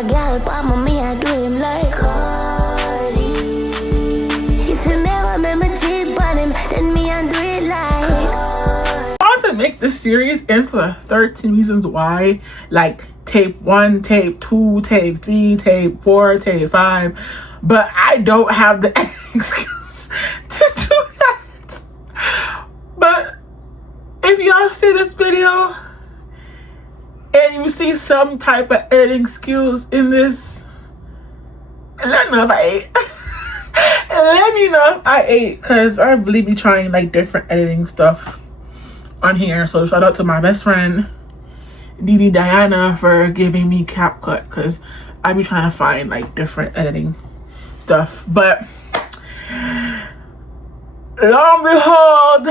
a girl, but mommy, I do him like Cardi. If you never make me cheat on him, then me and do it like Cardi. I want to make this series into 13 reasons why, like tape 1, tape 2, tape 3, tape 4, tape 5, but I don't have the editing skills to do that. But if y'all see this video and you see some type of editing skills in this, let me know if I ate. Let me know if I ate, because I really be trying like different editing stuff on here. So shout out to my best friend Didi Diana for giving me CapCut, because I be trying to find like different editing stuff. But lo and behold,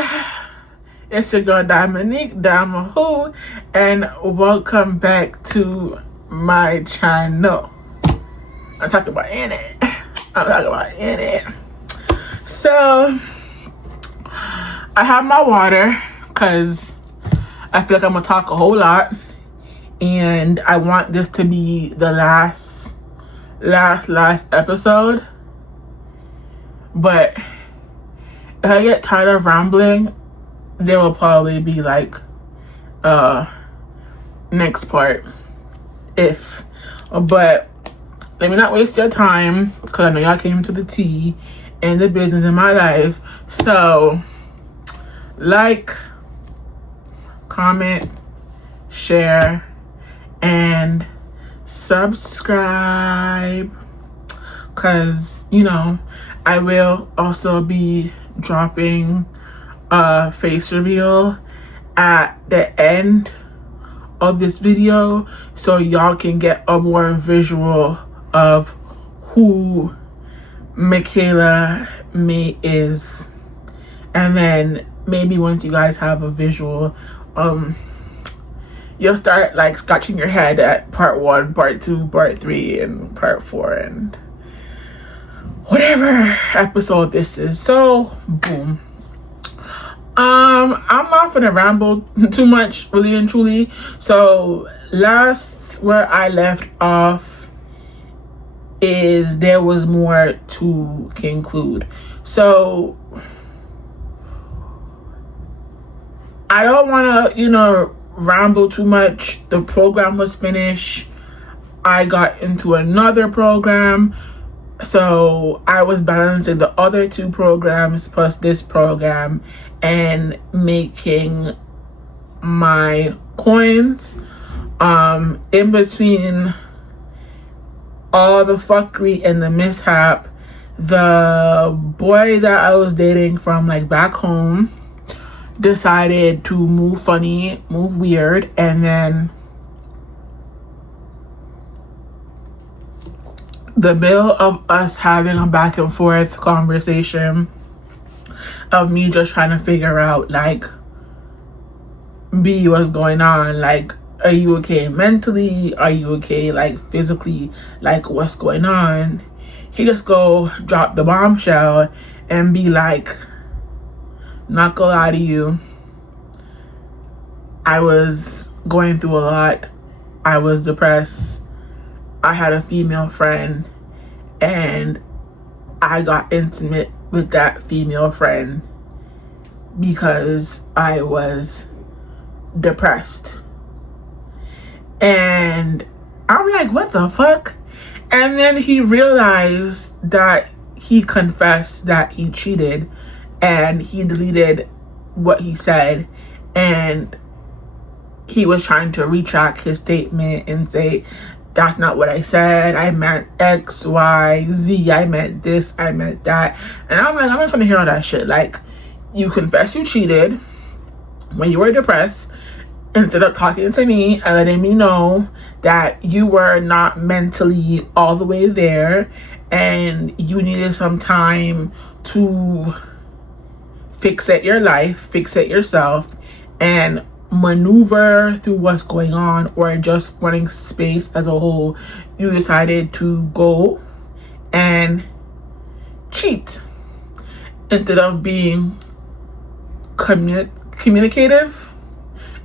it's your girl Dominique Damahu, and welcome back to my channel. I'm talking about in it. So I have my water because I feel like I'm gonna talk a whole lot, and I want this to be the last episode. But if I get tired of rambling, there will probably be like next part, but let me not waste your time, because I know y'all came to the tea and the business in my life. So like, comment, share, and subscribe, because you know I will also be dropping a face reveal at the end of this video, so y'all can get a more visual of who Michaela May is. And then maybe once you guys have a visual, you'll start like scratching your head at part 1, part 2, part 3, and part 4, and whatever episode this is. So boom. I'm not gonna ramble too much, really and truly. So last where I left off is there was more to conclude. So I don't want to, ramble too much. The program was finished. I got into another program. So I was balancing the other 2 programs plus this program and making my coins. In between all the fuckery and the mishap, the boy that I was dating from like back home decided to move funny, move weird, and then the middle of us having a back and forth conversation of me just trying to figure out like, B, what's going on, like, are you okay mentally, are you okay like physically, like what's going on? He just go drop the bombshell and be like, not gonna lie to you, I was going through a lot, I was depressed, I had a female friend, and I got intimate with that female friend because I was depressed. And I'm like, what the fuck? And then he realized that he confessed that he cheated, and he deleted what he said, and he was trying to retract his statement and say, that's not what I said, I meant X, Y, Z, I meant this, I meant that. And I'm like, I'm not trying to hear all that shit. Like, you confessed you cheated when you were depressed, instead of talking to me and letting me know that you were not mentally all the way there and you needed some time to fix it your life, fix it yourself, and maneuver through what's going on, or just running space as a whole. You decided to go and cheat instead of being communicative.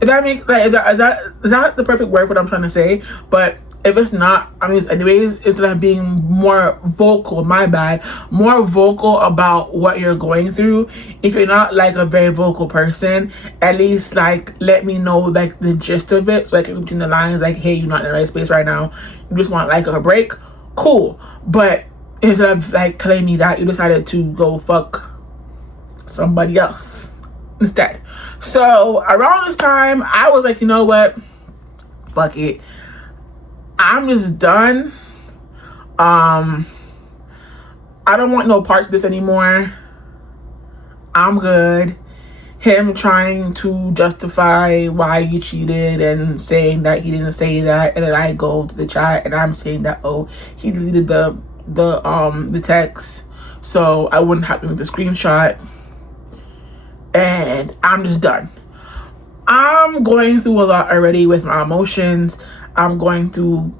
If that make like is that the perfect word for what I'm trying to say? But if it's not, I mean, anyways, instead of being more vocal, more vocal about what you're going through. If you're not like a very vocal person, at least like let me know like the gist of it, so I can read between the lines, like, hey, you're not in the right space right now, you just want like a break, cool. But instead of like telling me that, you decided to go fuck somebody else instead. So around this time, I was like, you know what, fuck it, I'm just done. I don't want no parts of this anymore. I'm good. Him trying to justify why he cheated and saying that he didn't say that, and then I go to the chat and I'm saying that, oh, he deleted the text, so I wouldn't have to make the screenshot, and I'm just done. I'm going through a lot already with my emotions. I'm going through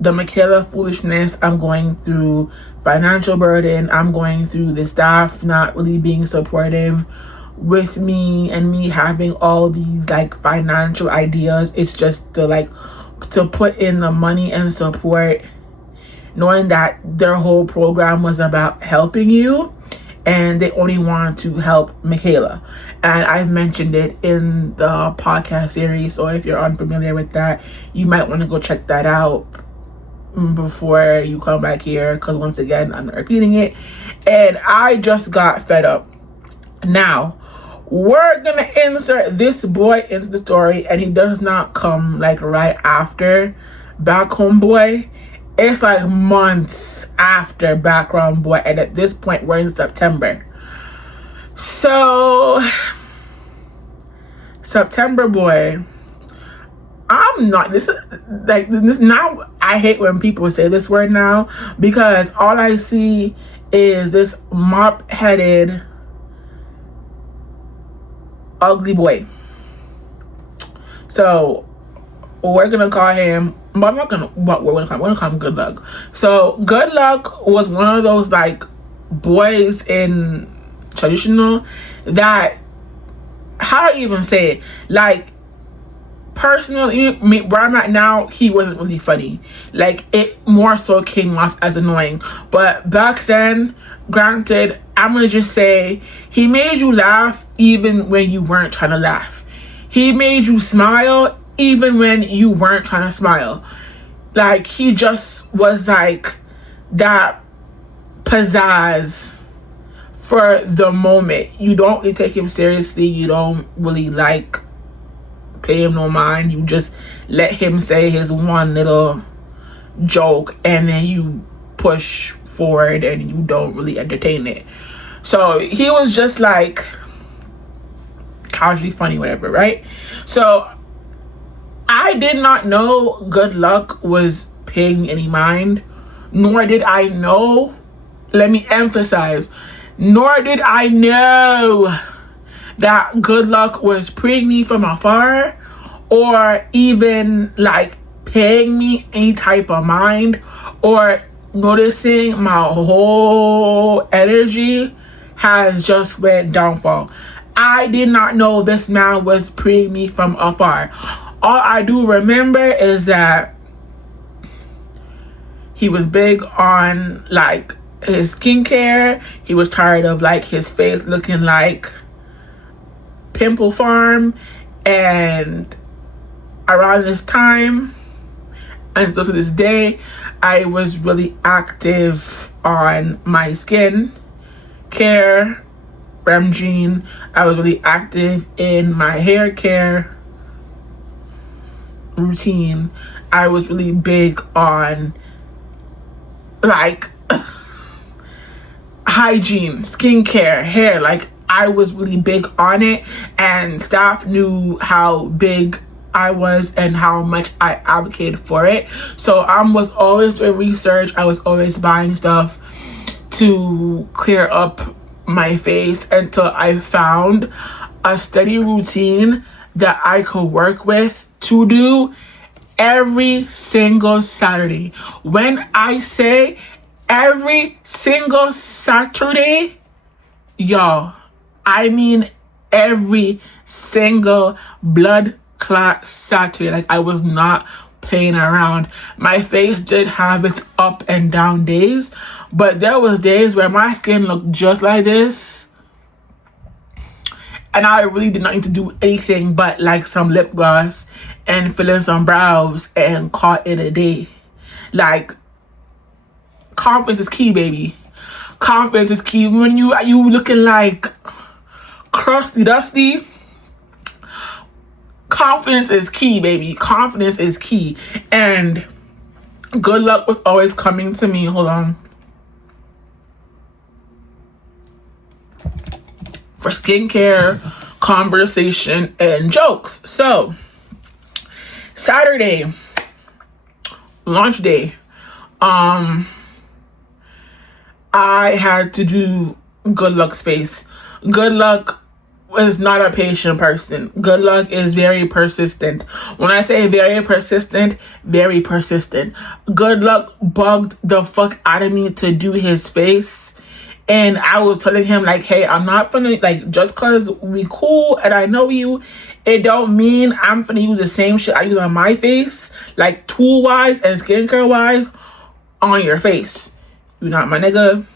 the Michaela foolishness. I'm going through financial burden. I'm going through the staff not really being supportive with me, and me having all these like financial ideas. It's just to put in the money and support, knowing that their whole program was about helping you and they only want to help Michaela. And I've mentioned it in the podcast series, so if you're unfamiliar with that, you might want to go check that out before you come back here, because once again, I'm not repeating it. And I just got fed up. Now, we're gonna insert this boy into the story, and he does not come like right after Back Home Boy. It's like months after Background Boy, and at this point we're in September. So September Boy, I'm not this now. I hate when people say this word now, because all I see is this mop-headed ugly boy. So we're gonna call him, but we're gonna call him Good Luck. So Good Luck was one of those like boys in traditional that, how do you even say it, like, personally, where I'm at now, he wasn't really funny. Like, it more so came off as annoying. But back then, granted, I'm gonna just say, he made you laugh even when you weren't trying to laugh. He made you smile even when you weren't trying to smile. Like, he just was like that pizzazz for the moment. You don't really take him seriously. You don't really like pay him no mind. You just let him say his one little joke, and then you push forward and you don't really entertain it. So he was just like casually funny, whatever, right? So I did not know Good Luck was paying me any mind, nor did I know, let me emphasize, nor did I know that Good Luck was preying me from afar, or even like paying me any type of mind, or noticing my whole energy has just went downfall. I did not know this man was preying me from afar. All I do remember is that he was big on like his skincare. He was tired of like his face looking like Pimple Farm. And around this time, and still to this day, I was really active on my skin care regime. I was really active in my hair care routine. I was really big on like hygiene, skincare, hair. Like, I was really big on it, and staff knew how big I was and how much I advocated for it. So I was always doing research. I was always buying stuff to clear up my face until I found a steady routine that I could work with to do every single Saturday. When I say every single Saturday, y'all, I mean every single blood clot Saturday. Like, I was not playing around. My face did have its up and down days, but there was days where my skin looked just like this, and I really did not need to do anything but like some lip gloss and fill in some brows and call it a day. Like, confidence is key, baby. Confidence is key. When you looking like crusty dusty, confidence is key, baby. Confidence is key. And Good Luck was always coming to me. Hold on. For skincare, conversation, and jokes. So, Saturday, launch day, I had to do Good Luck's face. Good Luck is not a patient person. Good Luck is very persistent. When I say very persistent, very persistent. Good Luck bugged the fuck out of me to do his face. And I was telling him, like, hey, I'm not finna, like, just cause we cool and I know you, it don't mean I'm finna use the same shit I use on my face, like, tool-wise and skincare-wise, on your face. You not my nigga.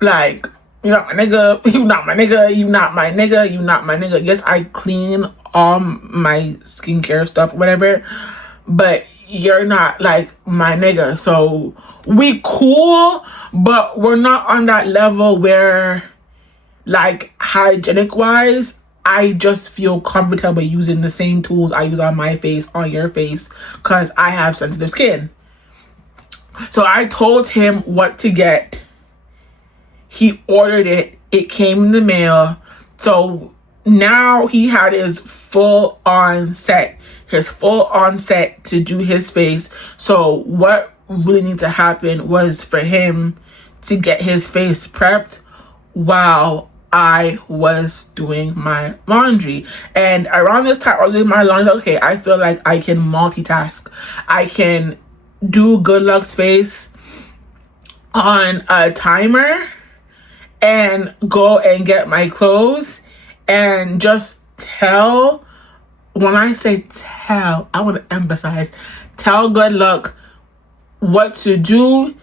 Like, you not my nigga. You not my nigga. You not my nigga. You not my nigga. Yes, I clean all my skincare stuff, whatever, but you're not like my nigga. So we cool, but we're not on that level where, like, hygienic wise, I just feel comfortable using the same tools I use on my face on your face because I have sensitive skin. So I told him what to get. He ordered it. It came in the mail. So now he had his full on set to do his face. So what really needed to happen was for him to get his face prepped while I was doing my laundry. And around this time I was doing my laundry, okay, I feel like I can multitask. I can do Good Luck's face on a timer and go and get my clothes and just tell, when I say tell, I want to emphasize, tell Good Luck what to do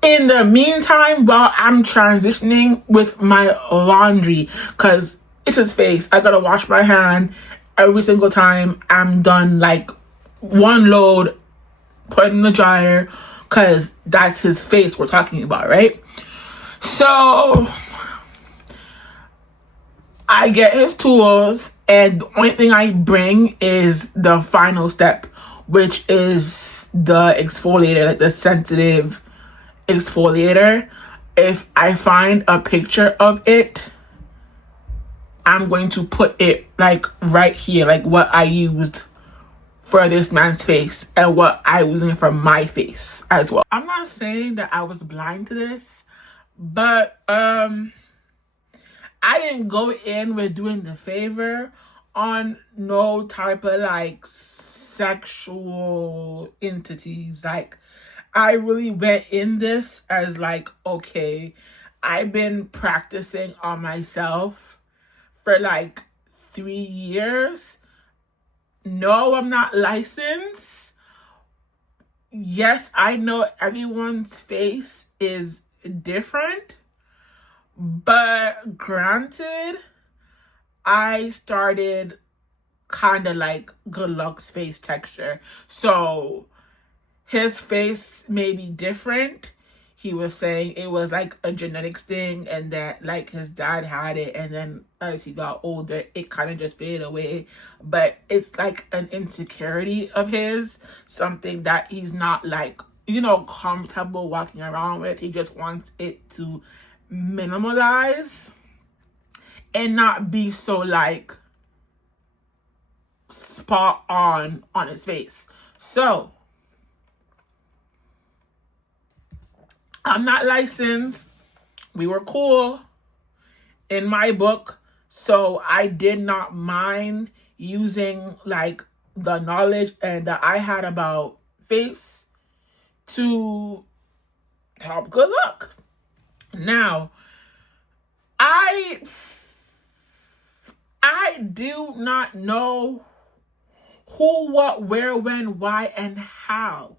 in the meantime while I'm transitioning with my laundry, because it's his face. I gotta wash my hand every single time I'm done, like, one load, put it in the dryer, because that's his face we're talking about, right? So I get his tools, and the only thing I bring is the final step, which is the exfoliator, like the sensitive exfoliator. If I find a picture of it, I'm going to put it like right here, like what I used for this man's face and what I was using for my face as well. I'm not saying that I was blind to this, but I didn't go in with doing the favor on no type of like sexual entities. Like, I really went in this as like, okay, I've been practicing on myself for like 3 years. No, I'm not licensed. Yes, I know everyone's face is different, but granted, I started kind of like Good Luck's face texture. So his face may be different. He was saying it was like a genetics thing, and that like his dad had it, and then as he got older it kind of just faded away. But it's like an insecurity of his, something that he's not like, you know, comfortable walking around with. He just wants it to minimalize and not be so like spot on his face. So I'm not licensed. We were cool in my book, so I did not mind using like the knowledge and that I had about face to help Good Luck. Now, I do not know who, what, where, when, why, and how.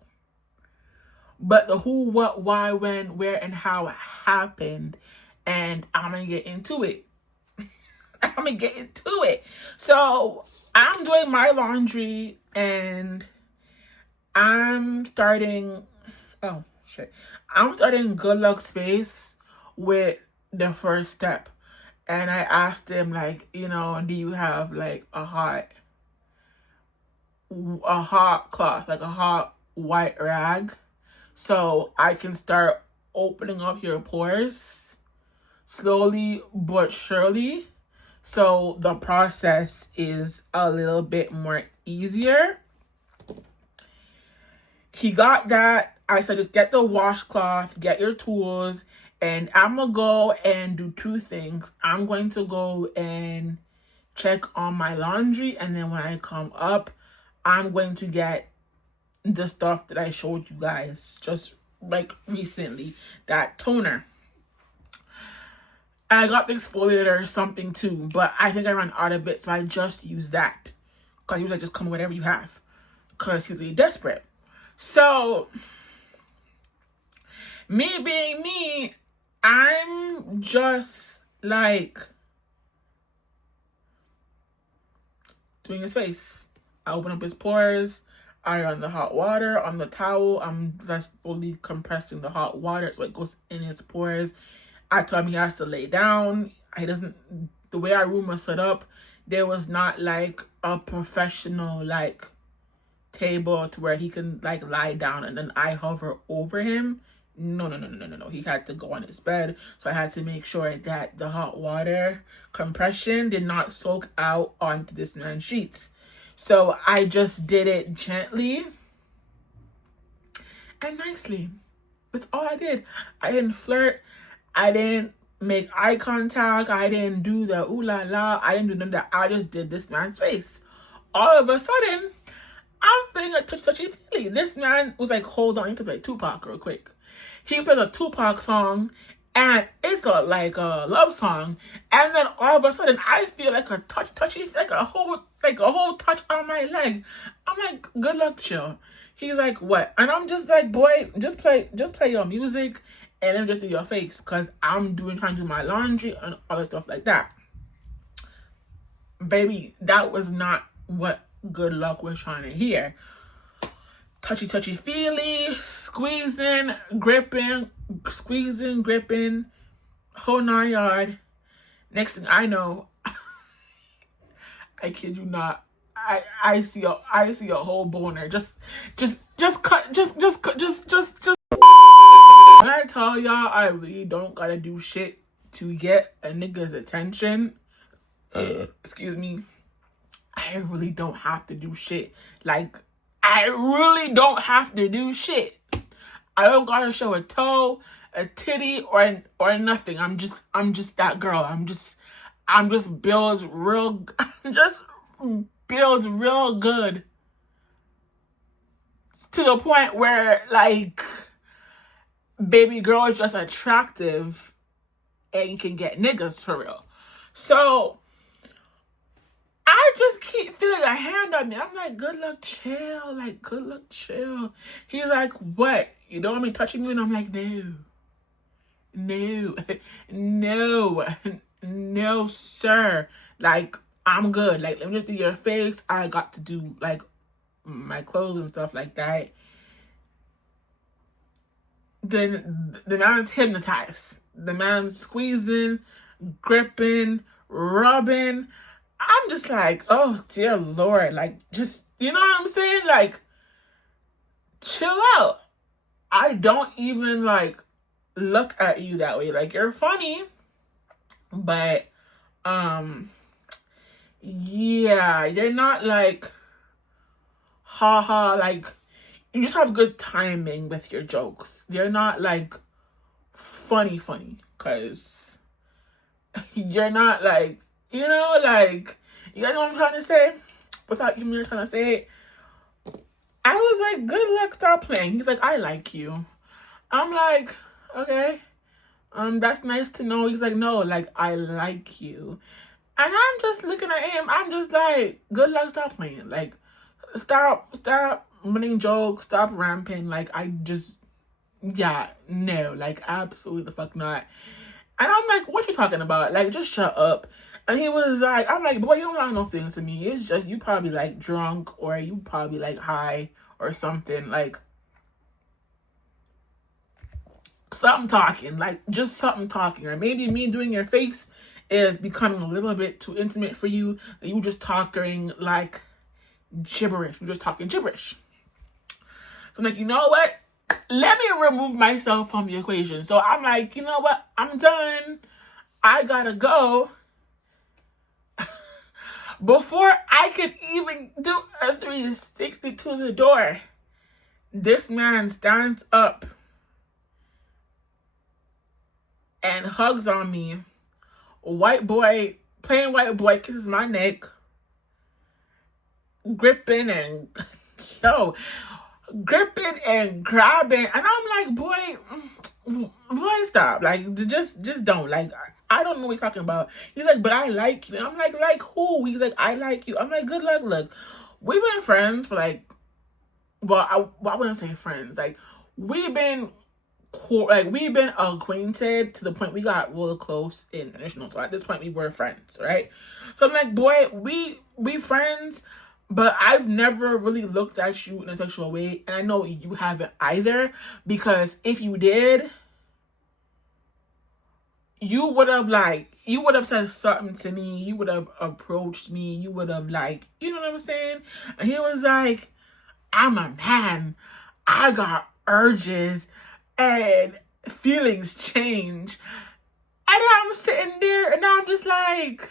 But the who, what, why, when, where, and how happened. And I'm going to get into it. I'm going to get into it. So I'm doing my laundry and I'm starting, oh shit. I'm starting Good Luck's face with the first step. And I asked him, like, you know, do you have like a hot cloth, like a hot white rag, so I can start opening up your pores slowly but surely, so the process is a little bit more easier. He got that. I said, just get the washcloth, get your tools, and I'm gonna go and do two things. I'm going to go and check on my laundry, and then when I come up, I'm going to get the stuff that I showed you guys just like recently, that toner. I got the exfoliator or something too, but I think I ran out of it, so I just used that. Because he was like, just come with whatever you have. Because he was really desperate. So, me being me, I'm just like doing his face. I open up his pores. I run the hot water on the towel. I'm just only compressing the hot water so it goes in his pores. I told him he has to lay down. He doesn't, the way our room was set up, there was not like a professional like table to where he can like lie down and then I hover over him. No. He had to go on his bed. So I had to make sure that the hot water compression did not soak out onto this man's sheets. So I just did it gently and nicely. That's all I did. I didn't flirt. I didn't make eye contact. I didn't do the ooh la la. I didn't do none of that. I just did this man's face. All of a sudden, I'm feeling a touchy feely. This man was like, hold on, you can play Tupac real quick. He played a Tupac song, and it's like a love song. And then all of a sudden, I feel like a touchy, like a whole touch on my leg. I'm like, good luck, chill. He's like, what? And I'm just like, boy, just play your music, and then just do your face, cause I'm trying to do my laundry and other stuff like that. Baby, that was not what Good Luck was trying to hear. Touchy feely, squeezing, gripping, whole 9 yard. Next thing I know, I kid you not, I see a whole boner. Just cut. When I tell y'all, I really don't gotta do shit to get a nigga's attention. Excuse me. I really don't have to do shit. Like, I really don't have to do shit. I don't gotta show a toe, a titty, or nothing. I'm just that girl. I'm just built real. I'm just built real good. To the point where like, baby girl is just attractive, and you can get niggas for real. So I just keep feeling a hand on me. I'm like, good luck, chill. Like, good luck, chill. He's like, what? You don't want me touching you? And I'm like, no, sir. Like, I'm good. Like, let me just do your face. I got to do, like, my clothes and stuff like that. Then the man's hypnotized. The man's squeezing, gripping, rubbing. I'm just like, oh dear Lord, like, just, you know what I'm saying? Like, chill out. I don't even like look at you that way. Like, you're funny, but yeah, you're not like haha, like, you just have good timing with your jokes. They're not like funny, because you're not like, you know, like, you guys know what I'm trying to say? Without even trying to say it. I was like, good luck, stop playing. He's like, I like you. I'm like, okay. That's nice to know. He's like, no, like, I like you. And I'm just looking at him. I'm just like, good luck, stop playing. Like, stop running jokes, stop ramping. Like, I just, yeah, no, like, absolutely the fuck not. And I'm like, what you talking about? Like, just shut up. And he was like, I'm like, boy, you don't have no feelings to me. It's just, you probably like drunk, or you probably like high or something. Like, something talking, like just something talking. Or maybe me doing your face is becoming a little bit too intimate for you. You just talking like gibberish. You're just talking gibberish. So I'm like, you know what? Let me remove myself from the equation. So I'm like, you know what? I'm done. I gotta go. Before I could even do a 360 to the door, this man stands up and hugs on me. White boy, plain white boy, kisses my neck, gripping and gripping and grabbing, and I'm like, boy, stop! Like, just don't. Like, I don't know what you're talking about. He's like, but I like you. And I'm like who? He's like, I like you. I'm like, good luck. Look, we've been friends for like, well, I wouldn't say friends. Like, we've been we've been acquainted to the point we got real close in initial. So at this point we were friends, right? So I'm like, boy, we friends, but I've never really looked at you in a sexual way, and I know you haven't either, because if you did, you would have said something to me, you would have approached me, you would have, like, you know what I'm saying? And he was like, I'm a man, I got urges and feelings change. And I'm sitting there and I'm just like,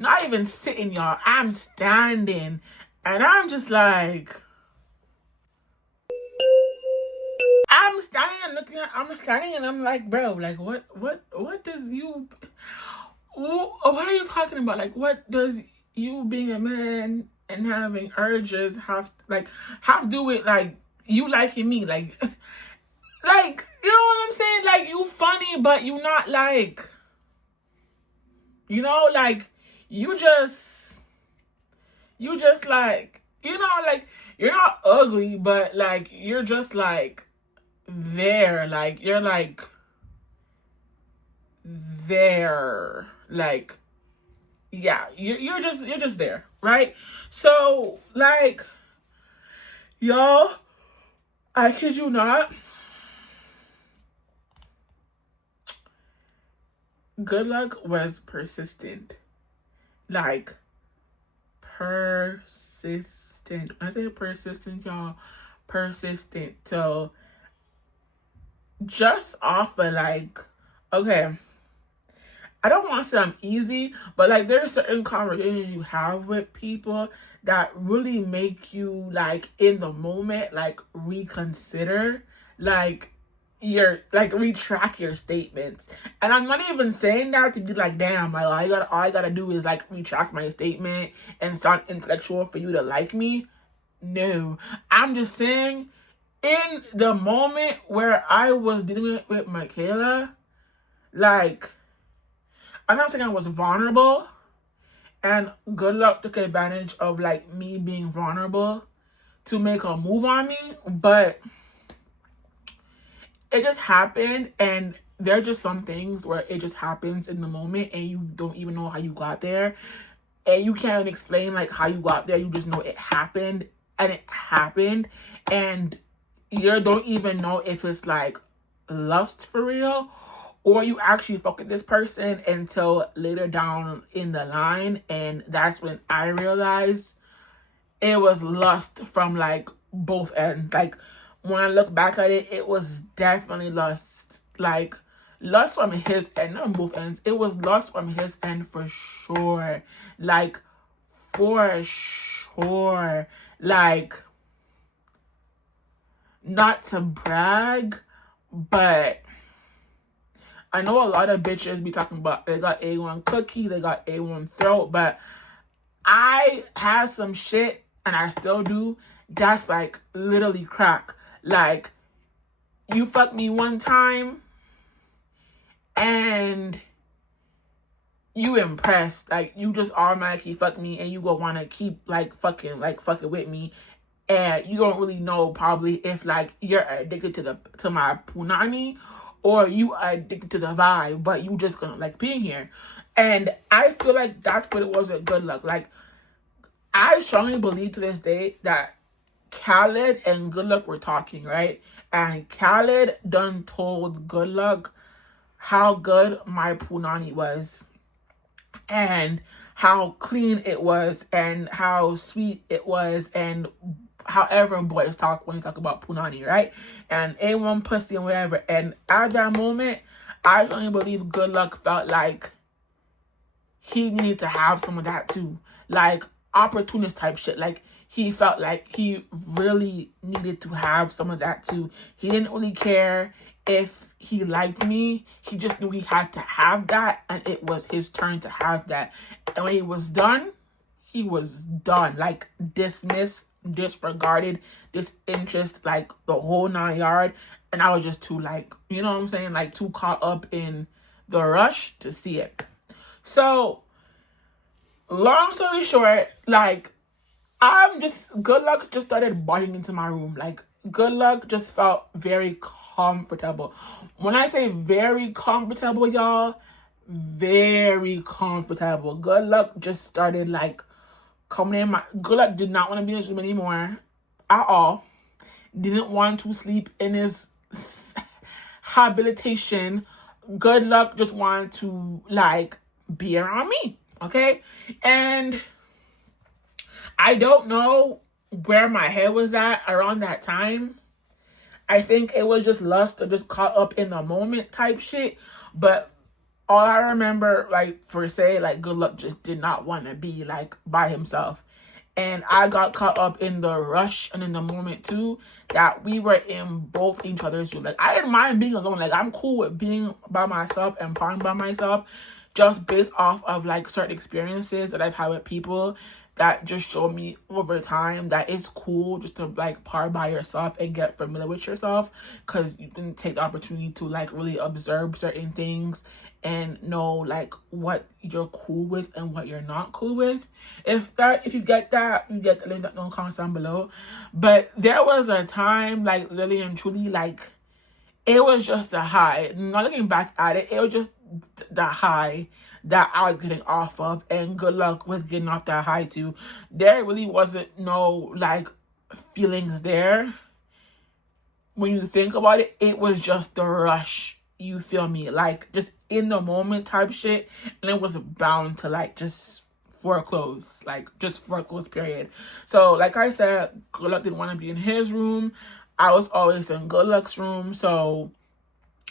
not even sitting, y'all, I'm standing, and I'm just like, I'm standing and I'm like, bro, like, what does you, what are you talking about? Like, what does you being a man and having urges have to do with, like, you liking me? Like, like, you know what I'm saying? Like, you funny, but you not, like, you know, like, you just like, you know, like, you're not ugly, but like, you're just like there, like, you're like there, like, yeah, you're just there, right? So, like, y'all, I kid you not, good luck was persistent. Like, persistent. I say persistent, y'all. Persistent. So, just off of, like, okay, I don't want to say I'm easy, but like, there are certain conversations you have with people that really make you, like, in the moment, like, reconsider, like, retract your statements. And I'm not even saying that to be like, damn, like, all I gotta do is, like, retract my statement and sound intellectual for you to like me. No, I'm just saying, in the moment where I was dealing with Michaela, like, I'm not saying I was vulnerable, and good luck took advantage of, like, me being vulnerable to make a move on me, but it just happened. And there are just some things where it just happens in the moment and you don't even know how you got there, and you can't explain, like, how you got there. You just know it happened, and it happened, and you don't even know if it's, like, lust for real, or you actually fuck with this person until later down in the line. And that's when I realized it was lust from, like, both ends. Like, when I look back at it, it was definitely lust. Like, lust from his end, not on both ends. It was lust from his end for sure. Like, for sure. Like, not to brag, but I know a lot of bitches be talking about they got A1 cookie, they got A1 throat, but I had some shit, and I still do, that's, like, literally crack. Like, you fuck me one time, and you impressed. Like, you just automatically fuck me and you go want to keep like fucking with me. And you don't really know probably if like you're addicted to my punani or you are addicted to the vibe, but you just gonna like being here. And I feel like that's what it was with Good Luck. Like, I strongly believe to this day that Khaled and Good Luck were talking, right? And Khaled done told Good Luck how good my punani was and how clean it was and how sweet it was and however boys talk when you talk about punani, right? And A1 pussy and whatever. And at that moment, I strongly believe Good Luck felt like he needed to have some of that too. Like, opportunist type shit. Like, he felt like he really needed to have some of that too. He didn't really care if he liked me. He just knew he had to have that, and it was his turn to have that. And when he was done, he was done. Like, dismissed, disregarded, disinterest, like the whole 9 yard. And I was just too, like, you know what I'm saying? Like, too caught up in the rush to see it. So, long story short, like, Good Luck just started barging into my room. Like, Good Luck just felt very comfortable. When I say very comfortable, y'all, very comfortable. Good Luck just started, like, coming in. Good Luck did not want to be in this room anymore at all. Didn't want to sleep in his habilitation. Good Luck just wanted to, like, be around me, okay? And I don't know where my head was at around that time. I think it was just lust or just caught up in the moment type shit. But all I remember, like, for say, like, Good Luck just did not want to be, like, by himself. And I got caught up in the rush and in the moment too, that we were in both each other's room. Like, I didn't mind being alone. Like, I'm cool with being by myself and partying by myself, just based off of, like, certain experiences that I've had with people that just showed me over time that it's cool just to, like, party by yourself and get familiar with yourself, because you can take the opportunity to, like, really observe certain things and know, like, what you're cool with and what you're not cool with. If you get that, you get the link that no comments down below. But there was a time, like, really and truly, like, it was just a high. Not looking back at it, it was just the high that I was getting off of, and Good Luck was getting off that high too. There really wasn't no, like, feelings there. When you think about it, it was just the rush. You feel me? Like, just in the moment type shit. And it was bound to, like, just foreclose. Like, just foreclose, period. So, like I said, Good Luck didn't want to be in his room. I was always in Good Luck's room. So,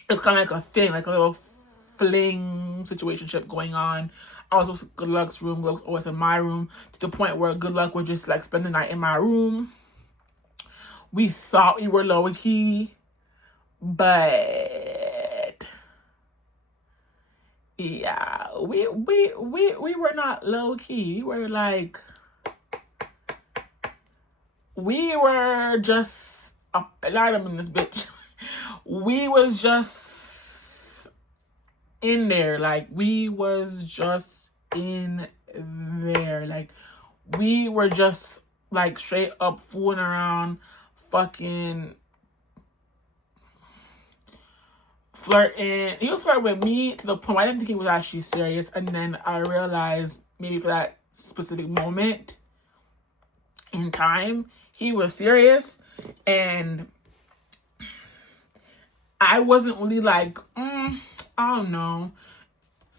it's kind of like a thing. Like, a little fling situationship going on. I was also in Good Luck's room. Good Luck was always in my room. To the point where Good Luck would just, like, spend the night in my room. We thought we were low key. But yeah, we were not low key. We were just a item in this bitch. We was just in there. Like, we was just in there. Like, we were just, like, straight up fooling around, fucking flirting. He was flirting with me to the point I didn't think he was actually serious, and then I realized maybe for that specific moment in time he was serious, and I wasn't really like, I don't know,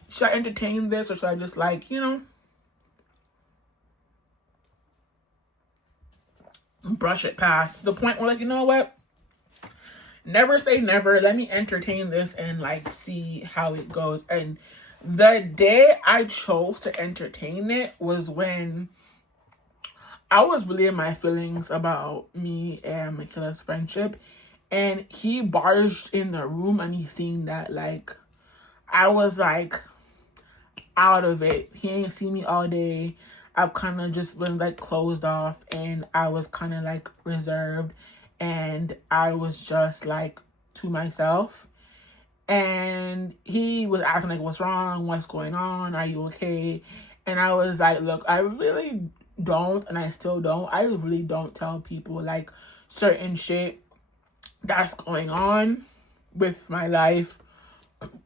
should I entertain this or should I just, like, you know, brush it past, to the point where, like, you know what, never say never. Let me entertain this and, like, see how it goes. And the day I chose to entertain it was when I was really in my feelings about me and Michaela's friendship. And he barged in the room and he seen that, like, I was, like, out of it. He ain't seen me all day. I've kind of just been, like, closed off. And I was kind of, like, reserved. And I was just, like, to myself. And he was asking like, what's wrong? What's going on? Are you okay? And I was like, look, I really don't, and I still don't. I really don't tell people like certain shit that's going on with my life.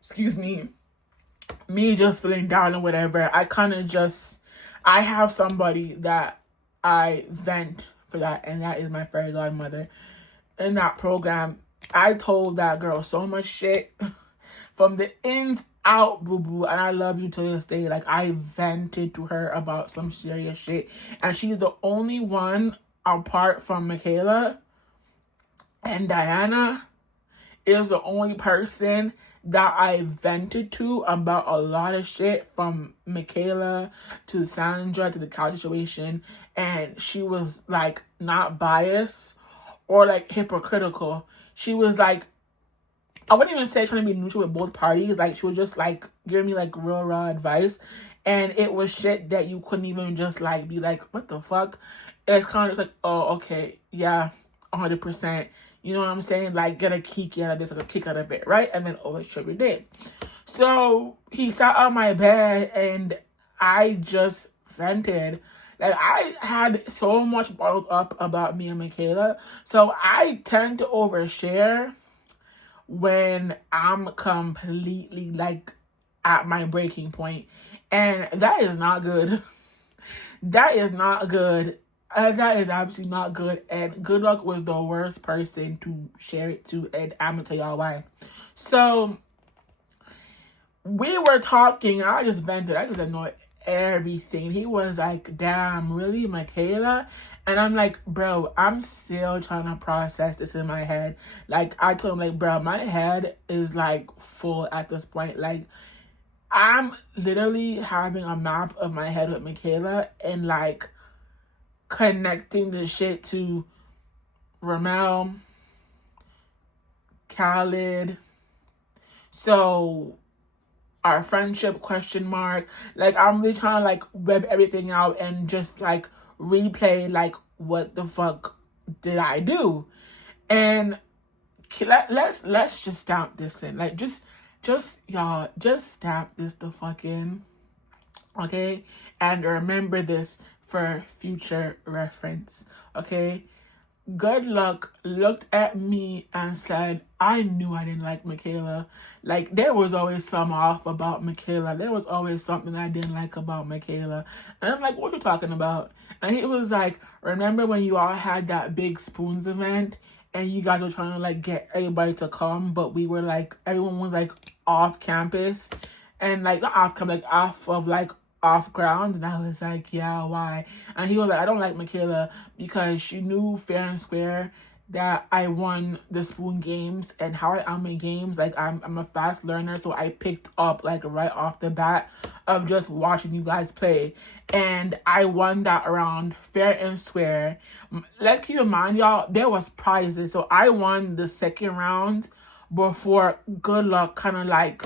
Excuse me. Me just feeling down or whatever. I have somebody that I vent for that, and that is my fairy godmother. In that program, I told that girl so much shit from the ins out, boo boo, and I love you to this day. Like, I vented to her about some serious shit, and she's the only one apart from Michaela and Diana is the only person that I vented to about a lot of shit, from Michaela to Sandra to the couch situation, and she was like not biased or like hypocritical. She was like, I wouldn't even say trying to be neutral with both parties. Like, she was just like giving me like real raw advice, and it was shit that you couldn't even just like be like, what the fuck? It's kind of just like, oh, okay, yeah, 100%. You know what I'm saying? Like, get a kick out of this, like a kick out of it, right? And then, oh, it should be dead. So he sat on my bed, and I just vented. Like, I had so much bottled up about me and Michaela. So I tend to overshare when I'm completely like at my breaking point. And that is not good. That is not good. That is absolutely not good. And Good Luck was the worst person to share it to. And I'm going to tell y'all why. So we were talking. I just vented. I just annoyed everything. He was like, damn, really, Michaela? And I'm like, bro, I'm still trying to process this in my head. Like, I told him, like, bro, my head is like full at this point. Like, I'm literally having a map of my head with Michaela and like connecting the shit to Ramel, Khaled. So our friendship question mark. Like, I'm really trying to like web everything out and just like replay like what the fuck did I do? And let's just stamp this in. Like, just y'all, just stamp this the fuck in. Okay? And remember this for future reference. Okay? Good Luck looked at me and said, I knew I didn't like Michaela. Like, there was always some off about Michaela. There was always something I didn't like about Michaela. And I'm like, what are you talking about? And he was like, remember when you all had that big Spoons event and you guys were trying to like get everybody to come, but we were like, everyone was like off campus and like not off campus, like off of like off ground. And I was like, yeah, why? And he was like, I don't like Michaela because she knew fair and square that I won the spoon games, and how I am in games, like I'm a fast learner, so I picked up like right off the bat of just watching you guys play, and I won that round fair and square. Let's keep in mind, y'all, there was prizes, so I won the second round before Good Luck kind of like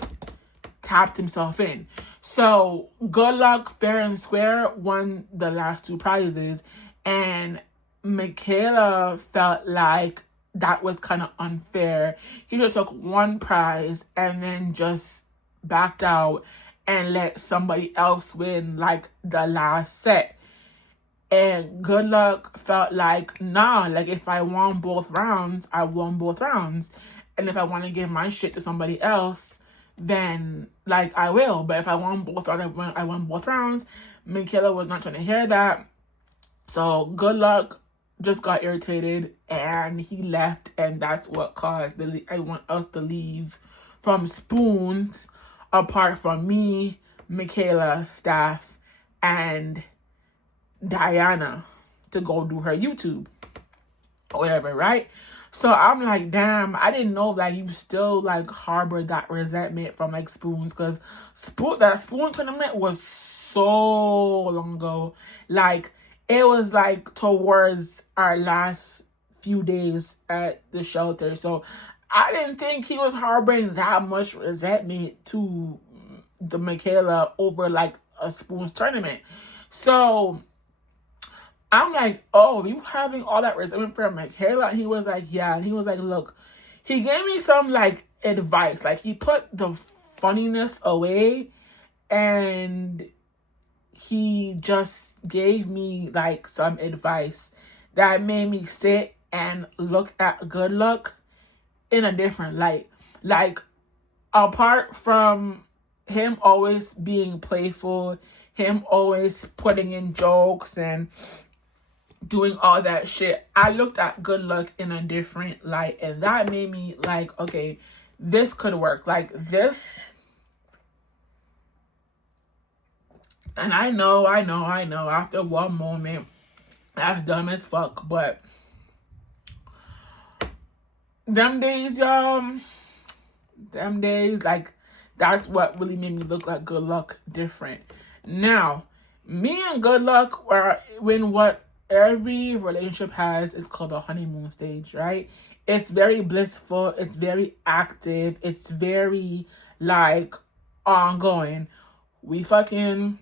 tapped himself in. So Good Luck fair and square won the last two prizes, and Michaela felt like that was kind of unfair. He just took one prize and then just backed out and let somebody else win like the last set. And Good Luck felt like, nah, like if I won both rounds, I won both rounds. And if I want to give my shit to somebody else, then like I will. But if I won both rounds, I won both rounds. Michaela was not trying to hear that. So Good Luck just got irritated and he left, and that's what caused I want us to leave from Spoons, apart from me, Michaela, staff, and Diana to go do her YouTube or whatever, right? So I'm like, damn, I didn't know that you still like harbored that resentment from like Spoons, because that Spoon tournament was so long ago. Like, it was like towards our last few days at the shelter. So I didn't think he was harboring that much resentment to the Michaela over like a Spoons tournament. So I'm like, oh, you having all that resentment for Michaela? And he was like, yeah. And he was like, look, he gave me some like advice. Like, he put the funniness away and he just gave me like some advice that made me sit and look at good luck in a different light. Like, apart from him always being playful, him always putting in jokes and doing all that shit, I looked at good luck in a different light, and that made me like, okay, this could work. Like, this. And I know, after one moment, that's dumb as fuck, but them days, y'all, like, that's what really made me look at good luck different. Now, me and good luck were when what every relationship has is called a honeymoon stage, right? It's very blissful, it's very active, it's very, like, ongoing. We fucking,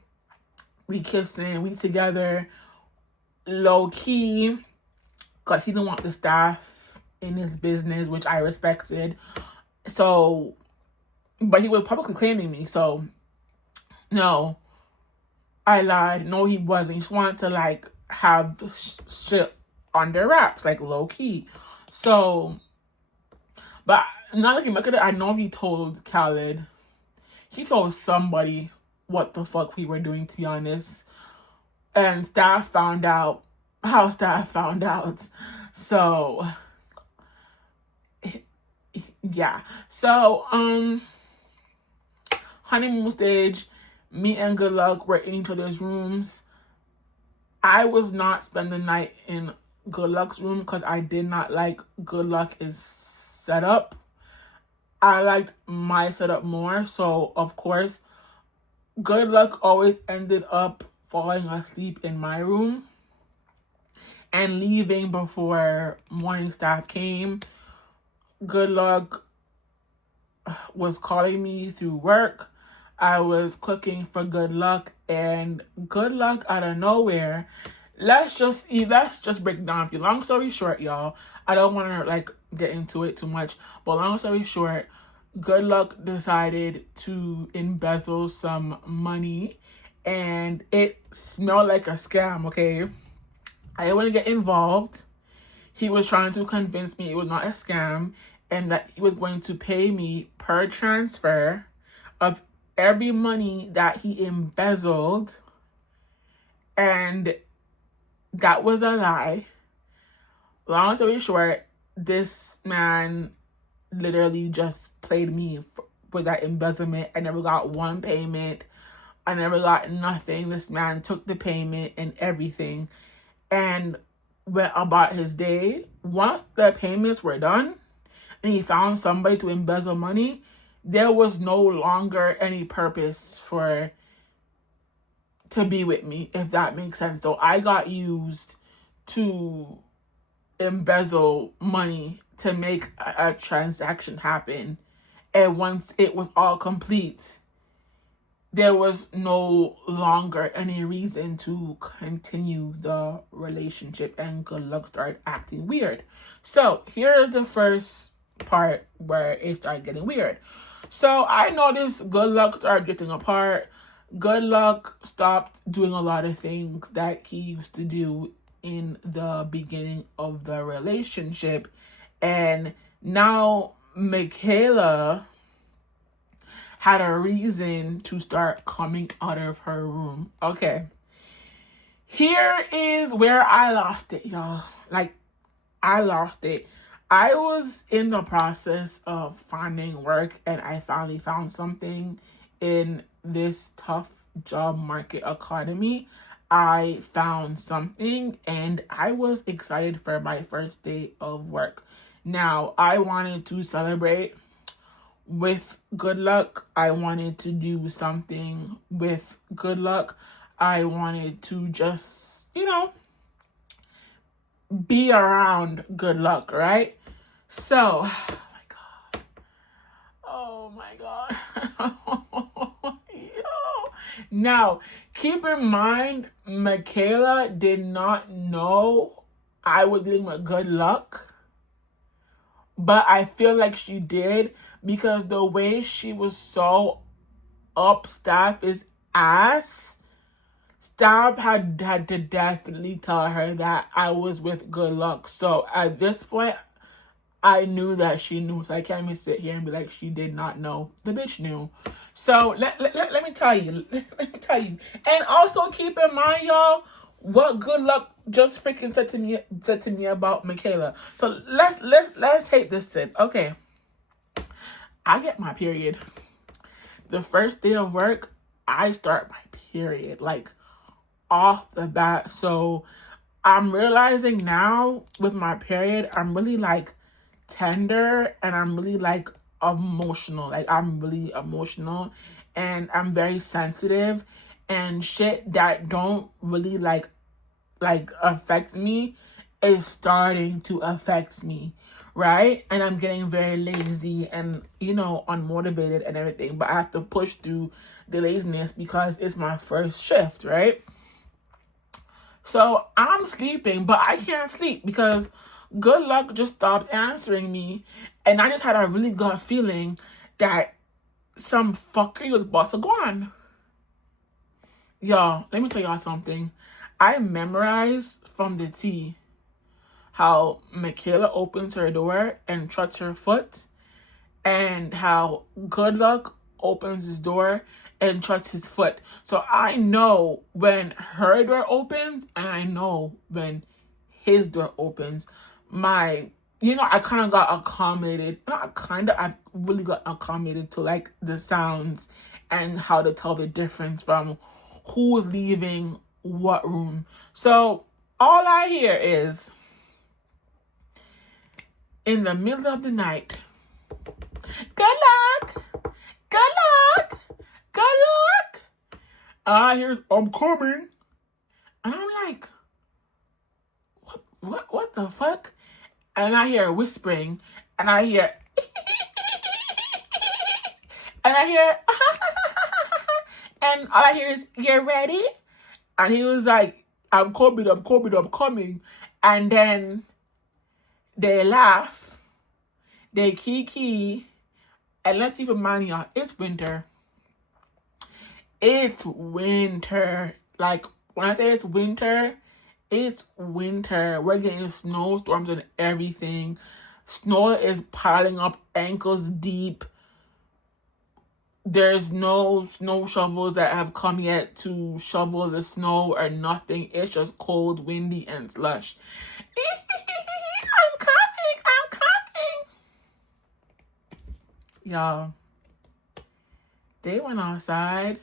we kissing, we together, low key, because he didn't want the staff in his business, which I respected. So, but he was publicly claiming me, so no, I lied. No, he wasn't. He just wanted to, like, have shit under wraps, like, low key. So, but now that you look at it, I know he told Khaled, he told somebody what the fuck we were doing, to be honest. And staff found out how staff found out. So, yeah. So, honeymoon stage, me and Good Luck were in each other's rooms. I was not spending the night in Good Luck's room because I did not like Good Luck is set up. I liked my setup more. So, of course, Good Luck always ended up falling asleep in my room and leaving before morning staff came. Good Luck was calling me through work. I was cooking for Good Luck, and Good Luck out of nowhere. Let's just break down. For you, long story short, y'all, I don't want to like get into it too much, but long story short, Good Luck decided to embezzle some money, and it smelled like a scam. Okay, I didn't want to get involved. He was trying to convince me it was not a scam and that he was going to pay me per transfer of every money that he embezzled, and that was a lie. Long story short, this man literally just played me with that embezzlement. I never got one payment. I never got nothing. This man took the payment and everything and went about his day. Once the payments were done and he found somebody to embezzle money, there was no longer any purpose to be with me, if that makes sense. So I got used to embezzle money to make a transaction happen. And once it was all complete, there was no longer any reason to continue the relationship, and Good Luck started acting weird. So here is the first part where it started getting weird. So I noticed Good Luck started drifting apart. Good Luck stopped doing a lot of things that he used to do in the beginning of the relationship. And now Michaela had a reason to start coming out of her room. Okay. Here is where I lost it, y'all. Like, I lost it. I was in the process of finding work, and I finally found something in this tough job market economy. I found something, and I was excited for my first day of work. Now, I wanted to celebrate with Good Luck. I wanted to do something with Good Luck. I wanted to just, be around Good Luck, right? So, oh my God. Yo. Now, keep in mind, Michaela did not know I was dealing with Good Luck, but I feel like she did because the way she was so up Staff's ass, Staff had to definitely tell her that I was with Good Luck. So at this point, I knew that she knew. So I can't even sit here and be like she did not know. The bitch knew. So let me tell you. Let me tell you. And also keep in mind, y'all, what Good Luck just freaking said to me about Michaela. So let's take this in. Okay. I get my period. The first day of work, I start my period. Like off the bat. So I'm realizing now with my period, I'm really like tender and I'm really like emotional. Like I'm really emotional and I'm very sensitive, and shit that don't really like affect me is starting to affect me, right? And I'm getting very lazy and, unmotivated and everything, but I have to push through the laziness because it's my first shift, right? So I'm sleeping, but I can't sleep because Good Luck just stopped answering me, and I just had a really good feeling that some fuckery was about to go on. Y'all, let me tell y'all something. I memorized from the T how Michaela opens her door and trots her foot, and how Good Luck opens his door and trots his foot. So I know when her door opens and I know when his door opens. I kind of got accommodated. I've really got accommodated to like the sounds and how to tell the difference from who's leaving what room. So all I hear is in the middle of the night, Good Luck, Good Luck, Good Luck. And I hear, I'm coming. And I'm like, what the fuck? And I hear whispering, and I hear, and I hear, and all I hear is, "You ready?" And he was like, I'm coming. And then they laugh, they kiki, and let's keep in mind, y'all, it's winter. It's winter. Like, when I say it's winter, we're getting snowstorms and everything. Snow is piling up ankles deep. There's no snow shovels that have come yet to shovel the snow or nothing. It's just cold, windy, and slush. I'm coming. Y'all, they went outside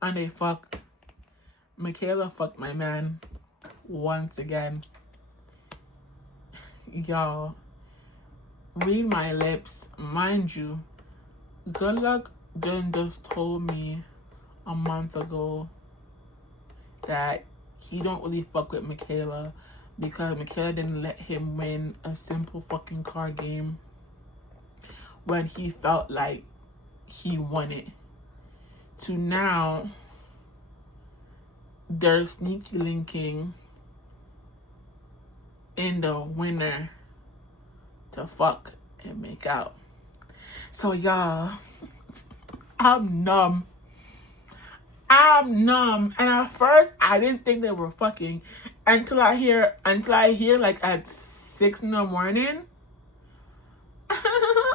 and they fucked. Michaela fucked my man once again. Y'all, read my lips. Mind you, Good Luck just told me a month ago that he don't really fuck with Michaela because Michaela didn't let him win a simple fucking card game when he felt like he won it. To now, they're sneaky linking in the winner to fuck and make out. So y'all, I'm numb. And at first I didn't think they were fucking until I hear like at 6 a.m.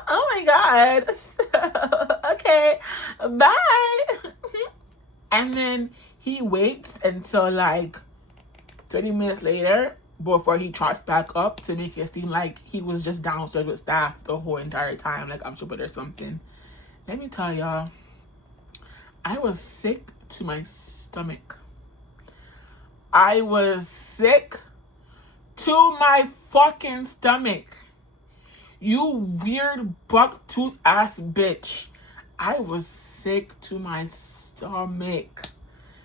Oh my god. Okay, bye. And then he waits until like 30 minutes later before he trots back up to make it seem like he was just downstairs with Staff the whole entire time, like I'm stupid or something. Let me tell y'all, I was sick to my stomach. I was sick to my fucking stomach. You weird buck-tooth ass bitch. I was sick to my stomach.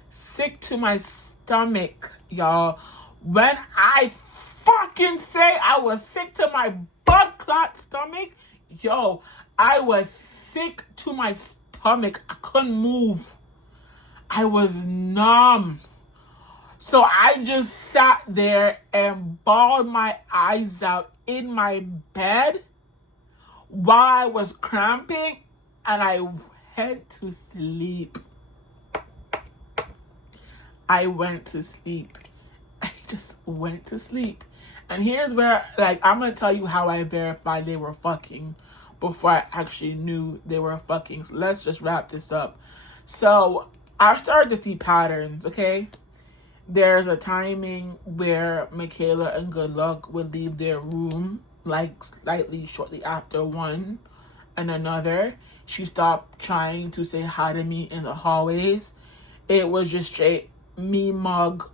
Sick to my stomach, y'all. When I fucking say I was sick to my blood clot stomach, yo, I was sick to my stomach. I couldn't move. I was numb. So I just sat there and bawled my eyes out in my bed while I was cramping, and I went to sleep. I went to sleep. I just went to sleep. And here's where, like, I'm going to tell you how I verified they were fucking before I actually knew they were fucking. So let's just wrap this up. So I started to see patterns, okay? There's a timing where Michaela and Good Luck would leave their room, like, slightly shortly after 1, and another. She stopped trying to say hi to me in the hallways. It was just straight me mug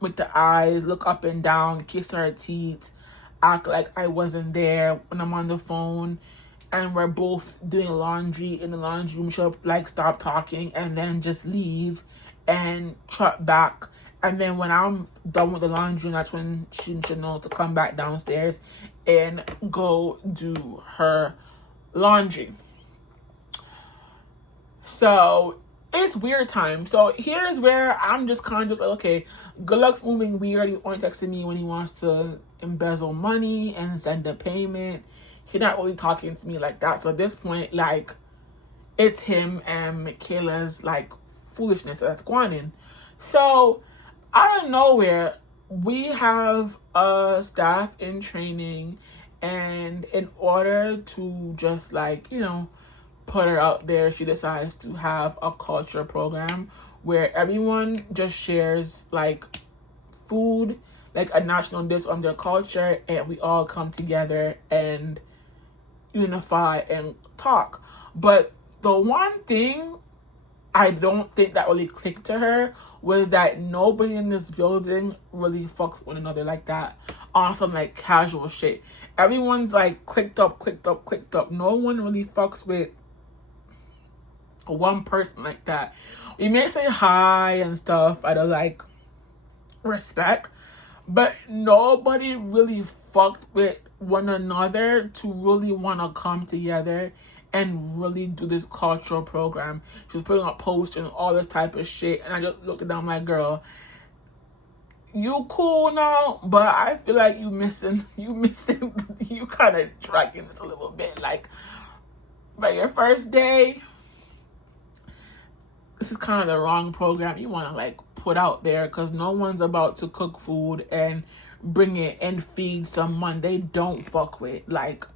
with the eyes, look up and down, kiss her teeth, act like I wasn't there when I'm on the phone, and we're both doing laundry in the laundry room. She'll like stop talking and then just leave and trot back. And then when I'm done with the laundry, that's when she should know to come back downstairs and go do her laundry. So it's weird time. So here's where I'm just kind of just like, okay, Good Luck's moving weird. He only texting me when he wants to embezzle money and send a payment. He's not really talking to me like that. So at this point, like, it's him and Michaela's like foolishness that's going in. So out of nowhere, we have a staff in training, and in order to just like, you know, put her out there, she decides to have a culture program where everyone just shares like food, like a national dish on their culture, and we all come together and unify and talk. But the one thing I don't think that really clicked to her was that nobody in this building really fucks with one another like that on some like casual shit. Everyone's like clicked up. No one really fucks with one person like that. We may say hi and stuff out of like respect, but nobody really fucked with one another to really want to come together and really do this cultural program. She was putting up posters and all this type of shit, and I just looked at them like, girl, you cool now, but I feel like you kind of dragging this a little bit. Like, by your first day, this is kind of the wrong program you want to like put out there, because no one's about to cook food and bring it and feed someone they don't fuck with, like,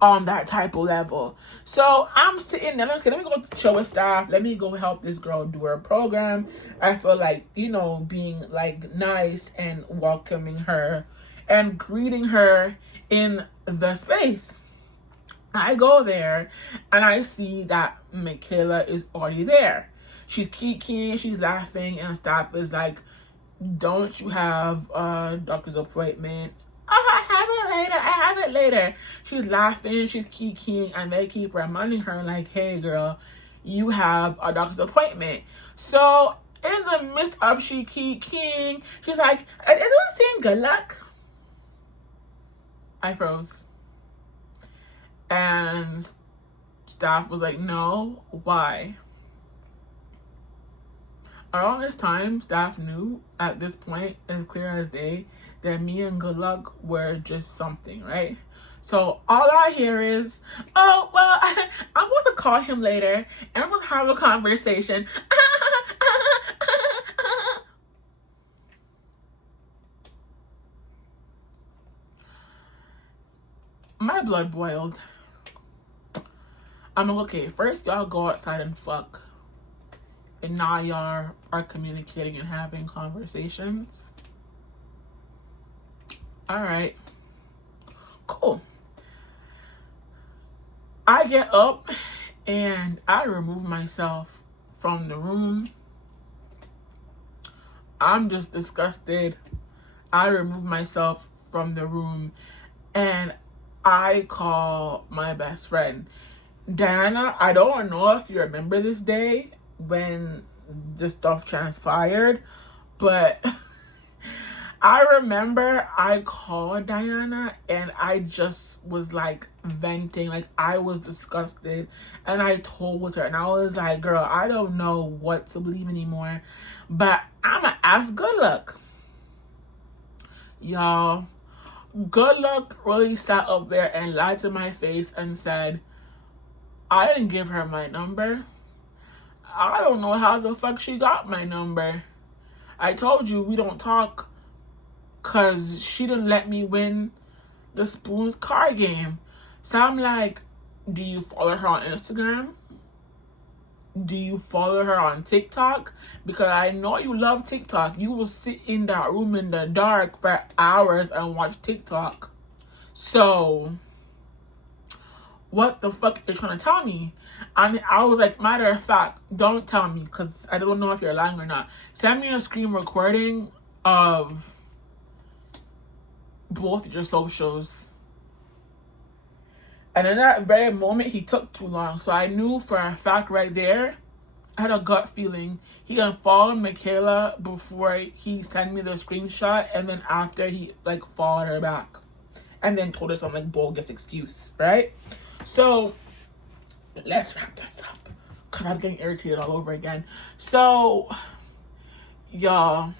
on that type of level. So I'm sitting there, okay, let me go chill with staff, let me go help this girl do her program. I feel like, you know, being like nice and welcoming her and greeting her in the space. I go there and I see that Michaela is already there. She's kikiing, she's laughing, and staff is like, don't you have a doctor's appointment? Oh, I have it later. She's laughing, she's kikiing, and they keep reminding her like, hey girl, you have a doctor's appointment. So in the midst of she kikiing, she's like, is anyone saying good luck? I froze. And staff was like, no, why? Around this time, staff knew at this point, as clear as day, that me and Good Luck were just something, right? So all I hear is, oh, well, I'm supposed to call him later, and I'm supposed to have a conversation. My blood boiled. I'm like, okay, first y'all go outside and fuck, and now y'all are communicating and having conversations. All right, cool. I get up and I remove myself from the room. I'm just disgusted. I remove myself from the room and I call my best friend. Diana, I don't know if you remember this day when this stuff transpired, but I remember I called Diana and I just was like venting, like I was disgusted, and I told her, and I was like, girl, I don't know what to believe anymore, but I'ma ask Good Luck. Y'all, Good Luck really sat up there and lied to my face and said, I didn't give her my number. I don't know how the fuck she got my number. I told you we don't talk because she didn't let me win the Spoons card game. So I'm like, do you follow her on Instagram? Do you follow her on TikTok? Because I know you love TikTok. You will sit in that room in the dark for hours and watch TikTok. So, what the fuck are you trying to tell me? And I was like, matter of fact, don't tell me because I don't know if you're lying or not. Send me a screen recording of both your socials. And in that very moment, he took too long. So I knew for a fact right there, I had a gut feeling he unfollowed Michaela before he sent me the screenshot. And then after he like followed her back. And then told her some like bogus excuse, right? So let's wrap this up. Because I'm getting irritated all over again. So, y'all.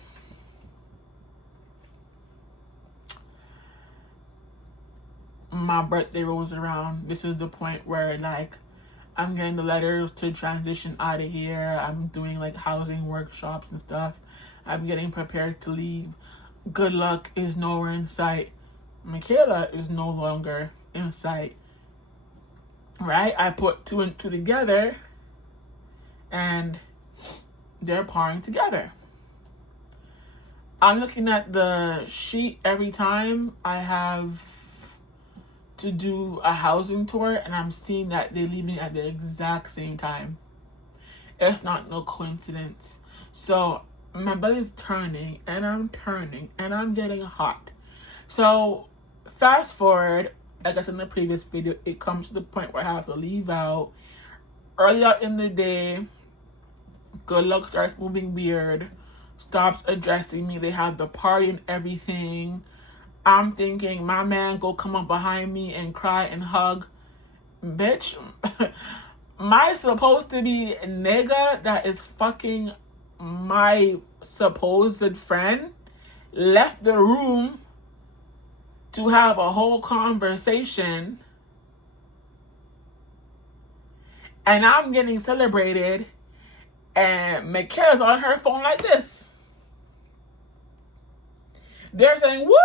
My birthday rolls around. This is the point where like I'm getting the letters to transition out of here. I'm doing like housing workshops and stuff. I'm getting prepared to leave. Good Luck is nowhere in sight. Michaela is no longer in sight. Right? I put 2 and 2 together and they're parring together. I'm looking at the sheet every time I have to do a housing tour and I'm seeing that they're leaving at the exact same time. It's not no coincidence. So my belly's turning and I'm getting hot. So fast forward, like I said in the previous video, it comes to the point where I have to leave out. Earlier in the day, Good Luck starts moving weird, stops addressing me. They have the party and everything. I'm thinking my man go come up behind me and cry and hug. Bitch, my supposed to be nigga that is fucking my supposed friend left the room to have a whole conversation and I'm getting celebrated and Michaela's on her phone like this. They're saying, woo,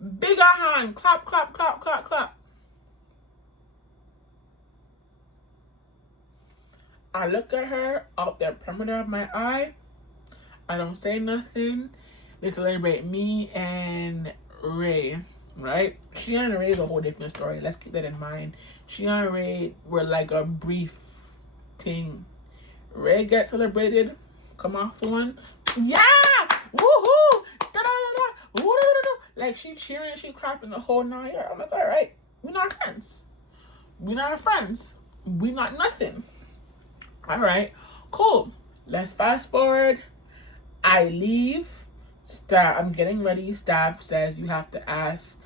woo. Bigger hand, clap, clap, clap, clap, clap. I look at her out the perimeter of my eye. I don't say nothing. They celebrate me and Ray, right? She and Ray is a whole different story. Let's keep that in mind. She and Ray were like a brief thing. Ray gets celebrated. Come off for one. Yeah! Woohoo! Da-da-da-da! Woo-da-da-da! Like she cheering, she clapping the whole 9 yards. I'm like, all right, we're not friends. We're not friends. We're not nothing. All right, cool. Let's fast forward. I leave. I'm getting ready. Staff says you have to ask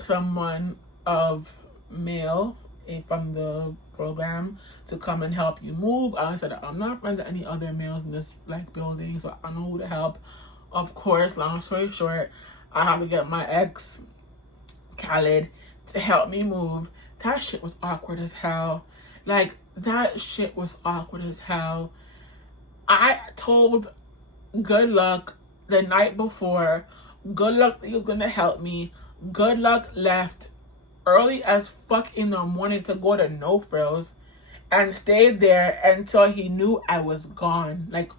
someone of male from the program to come and help you move. I said I'm not friends with any other males in this like building, so I know who to help. Of course, long story short, I have to get my ex Khaled to help me move. That shit was awkward as hell. Like that shit was awkward as hell. I told Good Luck the night before. Good Luck he was gonna help me. Good Luck left early as fuck in the morning to go to No Frills and stayed there until he knew I was gone. Like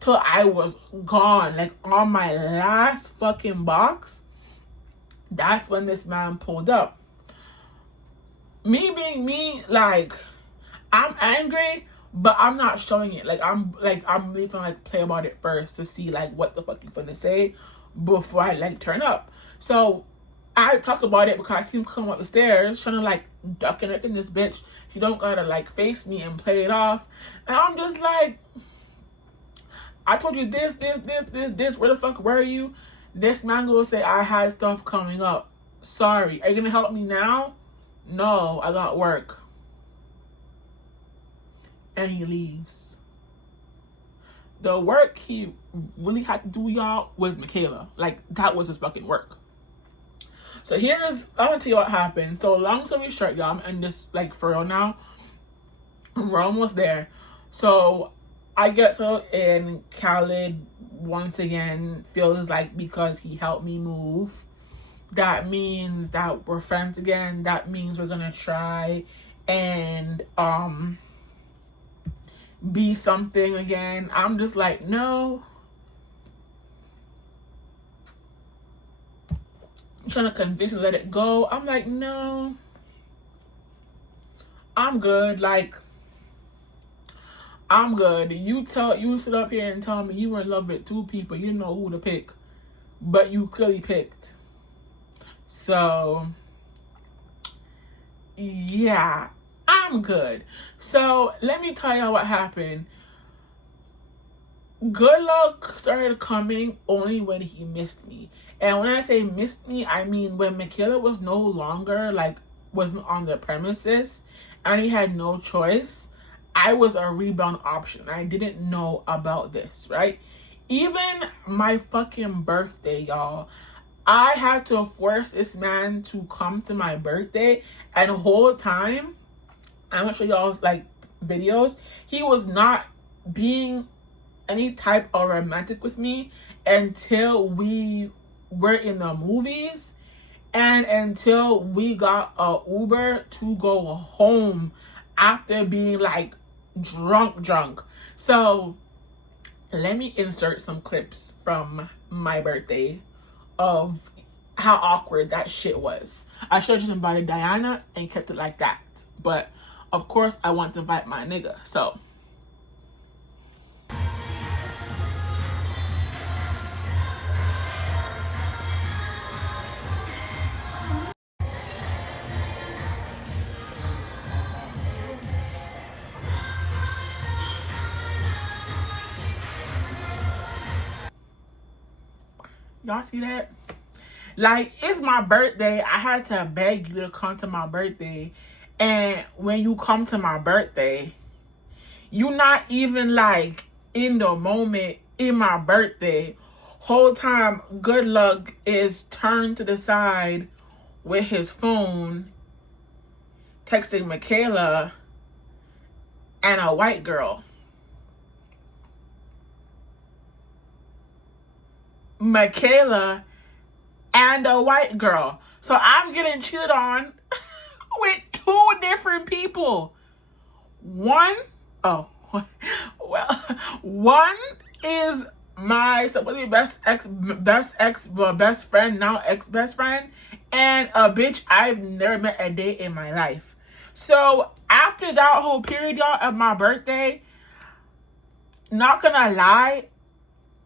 till I was gone. Like on my last fucking box. That's when this man pulled up. Me being me, like I'm angry, but I'm not showing it. I'm really finna like play about it first to see like what the fuck you finna say before I like turn up. So I talk about it because I see him come up the stairs trying to like duck and in this bitch. She don't gotta like face me and play it off. And I'm just like, I told you this. Where the fuck were you? This man will say I had stuff coming up. Sorry. Are you gonna help me now? No, I got work. And he leaves. The work he really had to do, y'all, was Michaela. Like, that was his fucking work. So I'm gonna tell you what happened. So long story short, y'all, and this, like, for real now, we're almost there. So I get so, and Khaled once again feels like because he helped me move, that means that we're friends again. That means we're gonna try and be something again. I'm just like, no. I'm trying to convince you to let it go. I'm like, no. I'm good. Like, I'm good. You sit up here and tell me you were in love with two people. You didn't know who to pick, but you clearly picked. So yeah, I'm good. So let me tell y'all what happened. Good luck started coming only when he missed me. And when I say missed me, I mean when Michaela was no longer, like, wasn't on the premises and he had no choice, I was a rebound option. I didn't know about this, right? Even my fucking birthday, y'all, I had to force this man to come to my birthday, and the whole time, I'm gonna show y'all, like, videos, he was not being any type of romantic with me until we were in the movies and until we got a Uber to go home after being, like, drunk. So let me insert some clips from my birthday of how awkward that shit was. I should have just invited Diana and kept it like that, but of course I want to invite my nigga. So y'all see that? Like, it's my birthday. I had to beg you to come to my birthday. And when you come to my birthday, you not even, like, in the moment in my birthday. Whole time, Good Luck is turned to the side with his phone, texting Michaela and a white girl. Michaela and a white girl. So I'm getting cheated on with two different people. One is my supposedly best friend, now ex-best friend, and a bitch I've never met a day in my life. So after that whole period, y'all, of my birthday, not gonna lie,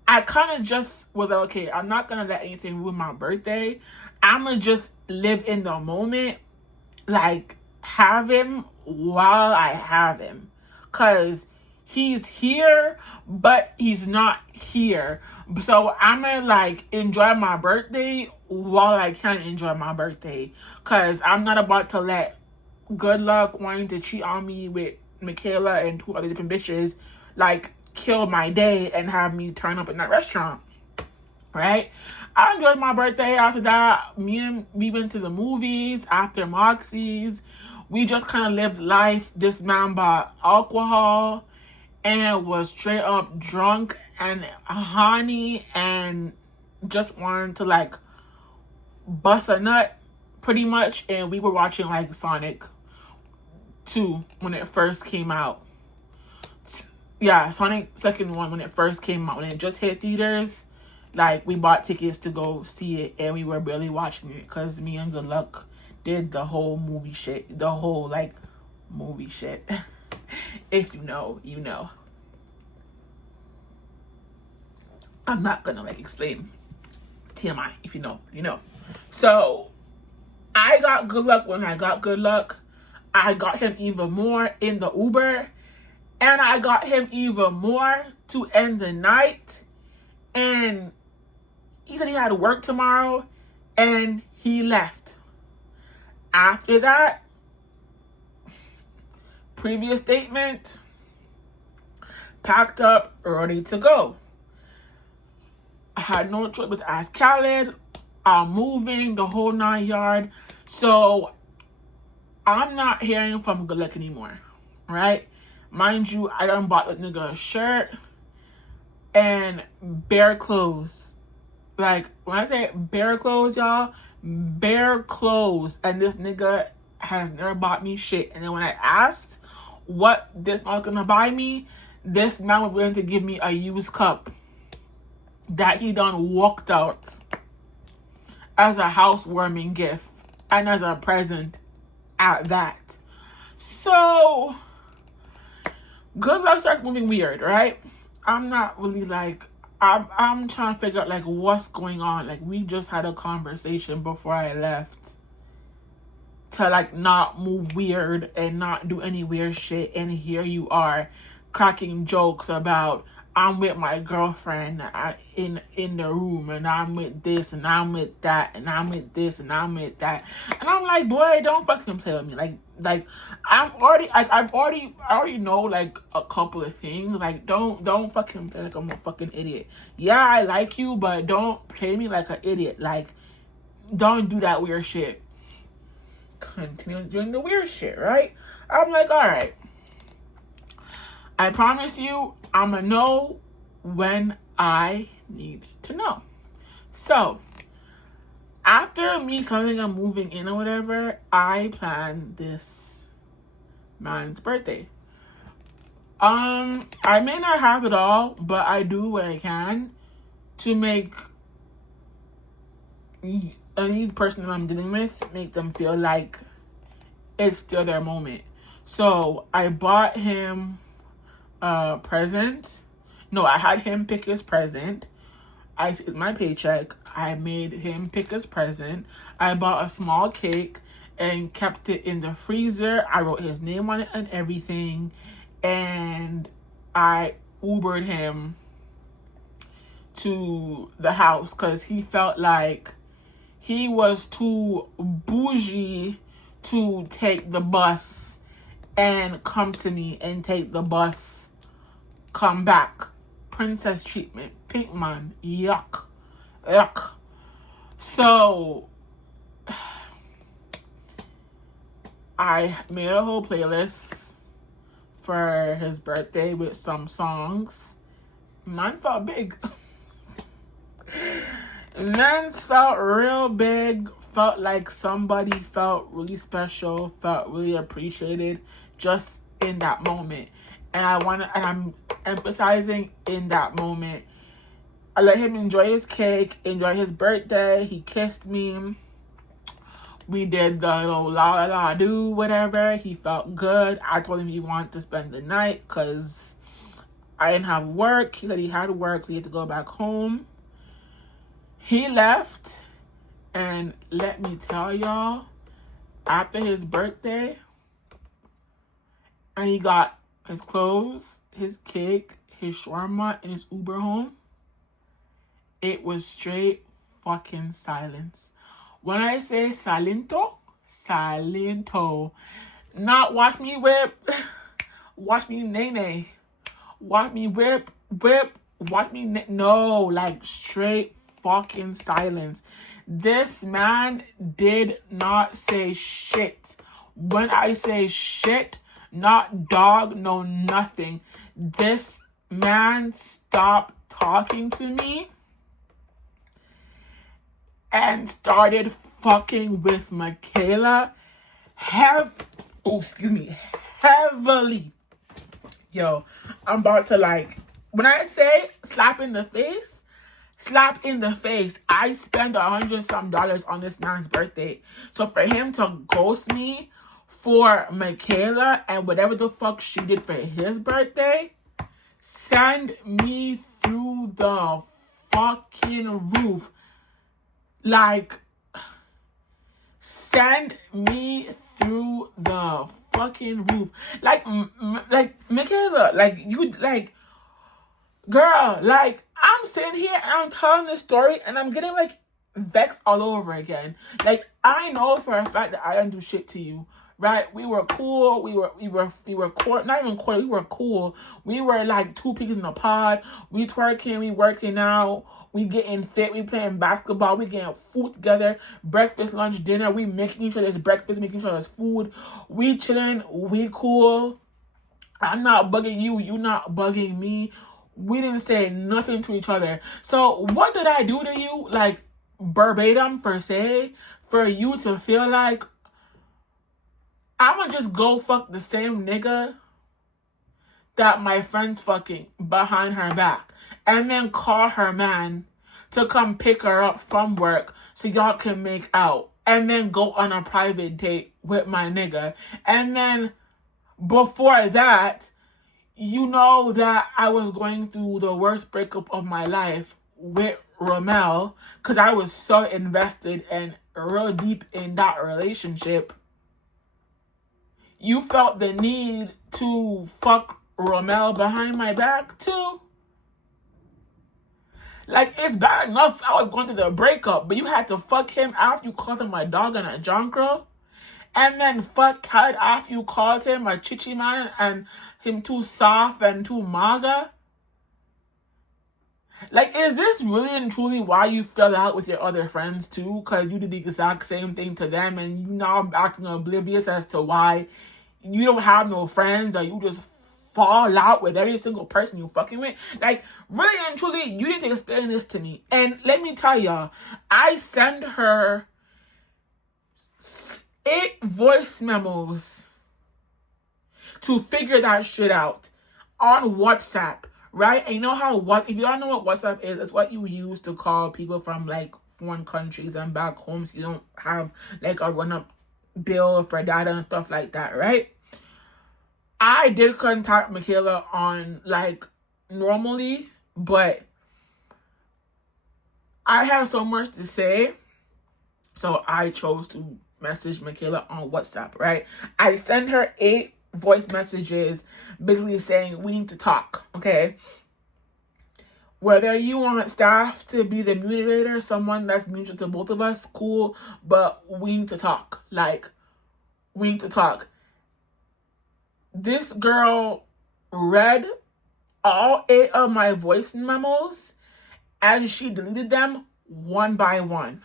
I kind of just was like, okay, I'm not gonna let anything ruin my birthday. I'm gonna just live in the moment, like, have him while I have him, cause he's here but he's not here. So I'm gonna, like, enjoy my birthday while I can enjoy my birthday, cause I'm not about to let Good Luck wanting to cheat on me with Michaela and two other different bitches, like, kill my day and have me turn up in that restaurant, right? I enjoyed my birthday. After that, we went to the movies after Moxie's. We just kind of lived life. This man bought alcohol and was straight up drunk and honey and just wanted to, like, bust a nut pretty much. And we were watching, like, Sonic 2 when it first came out. Yeah, Sonic second one when it first came out, when it just hit theaters. Like, we bought tickets to go see it, and we were barely watching it because me and Good Luck did the whole movie shit. The whole, like, movie shit. If you know, you know. I'm not gonna, like, explain. TMI. If you know, you know. So I got Good Luck. When I got Good Luck, I got him even more in the Uber, and I got him even more to end the night. And he said he had to work tomorrow, and he left. After that, previous statement, packed up, ready to go. I had no choice but to ask Khaled. I'm moving the whole 9 yard. So I'm not hearing from Good Luck anymore, right? Mind you, I done bought the nigga a shirt and bare clothes. Like, when I say bare clothes, y'all, bare clothes. And this nigga has never bought me shit. And then when I asked what this man was gonna buy me, this man was willing to give me a used cup that he done walked out as a housewarming gift and as a present at that. So Good Luck starts moving weird, right? I'm not really like, I'm trying to figure out like what's going on. Like, we just had a conversation before I left to like not move weird and not do any weird shit, and here you are cracking jokes about I'm with my girlfriend in the room, and I'm with this, and I'm with that, and I'm with this, and I'm with that, and I'm like, boy, don't fucking play with me. Like I already know like a couple of things. Like, don't fucking play like I'm a fucking idiot. Yeah, I like you, but don't play me like an idiot. Like, don't do that weird shit. Continue doing the weird shit, right? I'm like, all right. I promise you, I'm gonna know when I need to know. So, after me telling I'm moving in or whatever, I plan this man's birthday. I may not have it all, but I do what I can to make any person that I'm dealing with, make them feel like it's still their moment. So I bought him a present. No, I had him pick his present. I took my paycheck. I made him pick his present. I bought a small cake and kept it in the freezer. I wrote his name on it and everything. And I Ubered him to the house because he felt like he was too bougie to take the bus and come to me and take the bus, come back. Princess treatment. Pink man. Yuck. Yuck. So, I made a whole playlist for his birthday with some songs. Man felt big. Man's felt real big. Felt like somebody felt really special. Felt really appreciated just in that moment. And I'm emphasizing in that moment. I let him enjoy his cake, enjoy his birthday. He kissed me. We did the little la la la do whatever. He felt good. I told him he wanted to spend the night because I didn't have work. He said he had work, so he had to go back home. He left, and let me tell y'all, after his birthday, and he got his clothes, his cake, his shawarma, and his Uber home, it was straight fucking silence. When I say silento, not watch me whip, watch me nay, watch me whip, watch me no, like straight fucking silence. This man did not say shit. When I say shit, not dog, no nothing. This man stopped talking to me and started fucking with Michaela heavily. Yo, I'm about to like, when I say slap in the face, I spent $100 some on this man's birthday. So for him to ghost me for Michaela and whatever the fuck she did for his birthday, send me through the fucking roof. Like, send me through the fucking roof. Like Michaela, like, you, like, girl, like, I'm sitting here and I'm telling this story and I'm getting, like, vexed all over again. Like, I know for a fact that I didn't do shit to you. right? We were cool. We were cool. Not even cool. We were cool. We were like two pigs in a pod. We twerking. We working out. We getting fit. We playing basketball. We getting food together. Breakfast, lunch, dinner. We making each other's breakfast. Making each other's food. We chilling. We cool. I'm not bugging you. You not bugging me. We didn't say nothing to each other. So what did I do to you? Like verbatim for say for you to feel like I'ma just go fuck the same nigga that my friend's fucking behind her back and then call her man to come pick her up from work so y'all can make out and then go on a private date with my nigga. And then before that, you know that I was going through the worst breakup of my life with Romel because I was so invested and real deep in that relationship. You felt the need to fuck Romel behind my back too? Like, it's bad enough I was going through the breakup, but you had to fuck him after you called him a dog and a jonker? And then fuck Khaled after you called him a chichi man and him too soft and too maga? Like, is this really and truly why you fell out with your other friends too? Because you did the exact same thing to them and you now acting oblivious as to why you don't have no friends or you just fall out with every single person you fucking with? Like, really and truly, you need to explain this to me. And let me tell y'all, I send her 8 voice memos to figure that shit out on WhatsApp, right? And you know how if you don't know what WhatsApp is, it's what you use to call people from like foreign countries and back home so you don't have like a run-up bill for data and stuff like that, right? I did contact Michaela on like normally, but I have so much to say, so I chose to message Michaela on WhatsApp, right? I sent her 8 voice messages basically saying we need to talk, okay? Whether you want staff to be the moderator, someone that's mutual to both of us, cool, but we need to talk. Like, we need to talk. This girl read all 8 of my voice memos and she deleted them one by one.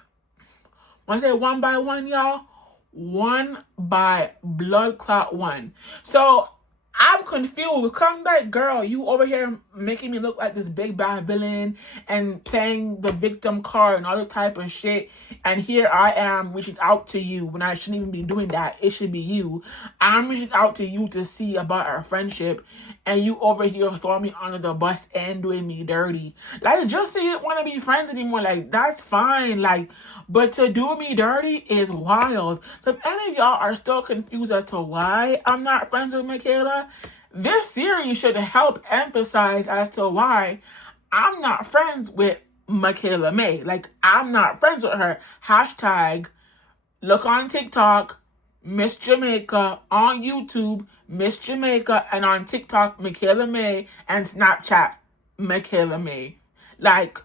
When I say one by one, y'all, one by blood clot one. So I'm confused. Come like, girl, you over here making me look like this big bad villain and playing the victim card and all this type of shit. And here I am reaching out to you when I shouldn't even be doing that. It should be you. I'm reaching out to you to see about our friendship. And you over here throwing me under the bus and doing me dirty. Like, just say you don't want to be friends anymore. Like, that's fine. Like, but to do me dirty is wild. So if any of y'all are still confused as to why I'm not friends with Michaela, this series should help emphasize as to why I'm not friends with Michaela May. Like, I'm not friends with her. Hashtag look on TikTok, Miss Jamaica, on YouTube, Miss Jamaica, and on TikTok, Michaela May, and Snapchat, Michaela May. Like,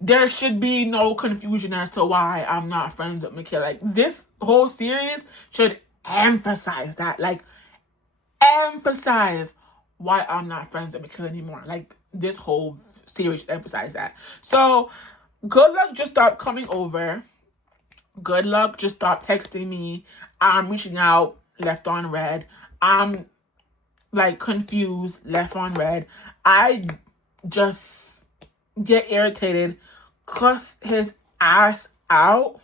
there should be no confusion as to why I'm not friends with Michaela. Like, this whole series should emphasize that. Like, emphasize why I'm not friends with Michaela anymore. Like, this whole series should emphasize that. So, good luck, just stop coming over. Good luck, just stop texting me. I'm reaching out, left on red. I'm like confused, left on red. I just get irritated, cuss his ass out,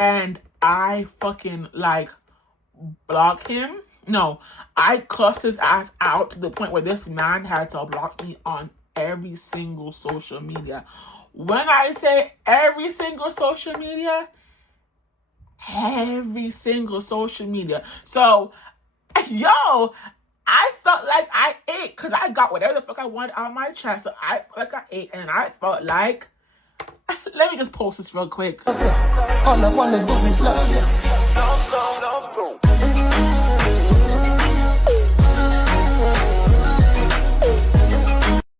and I fucking like block him. No, I cuss his ass out to the point where this man had to block me on every single social media. When I say every single social media, every single social media. So, yo, I felt like I ate because I got whatever the fuck I wanted out of my chest. So I felt like I ate and I felt like, let me just post this real quick. All I wanna do is love you. Love song.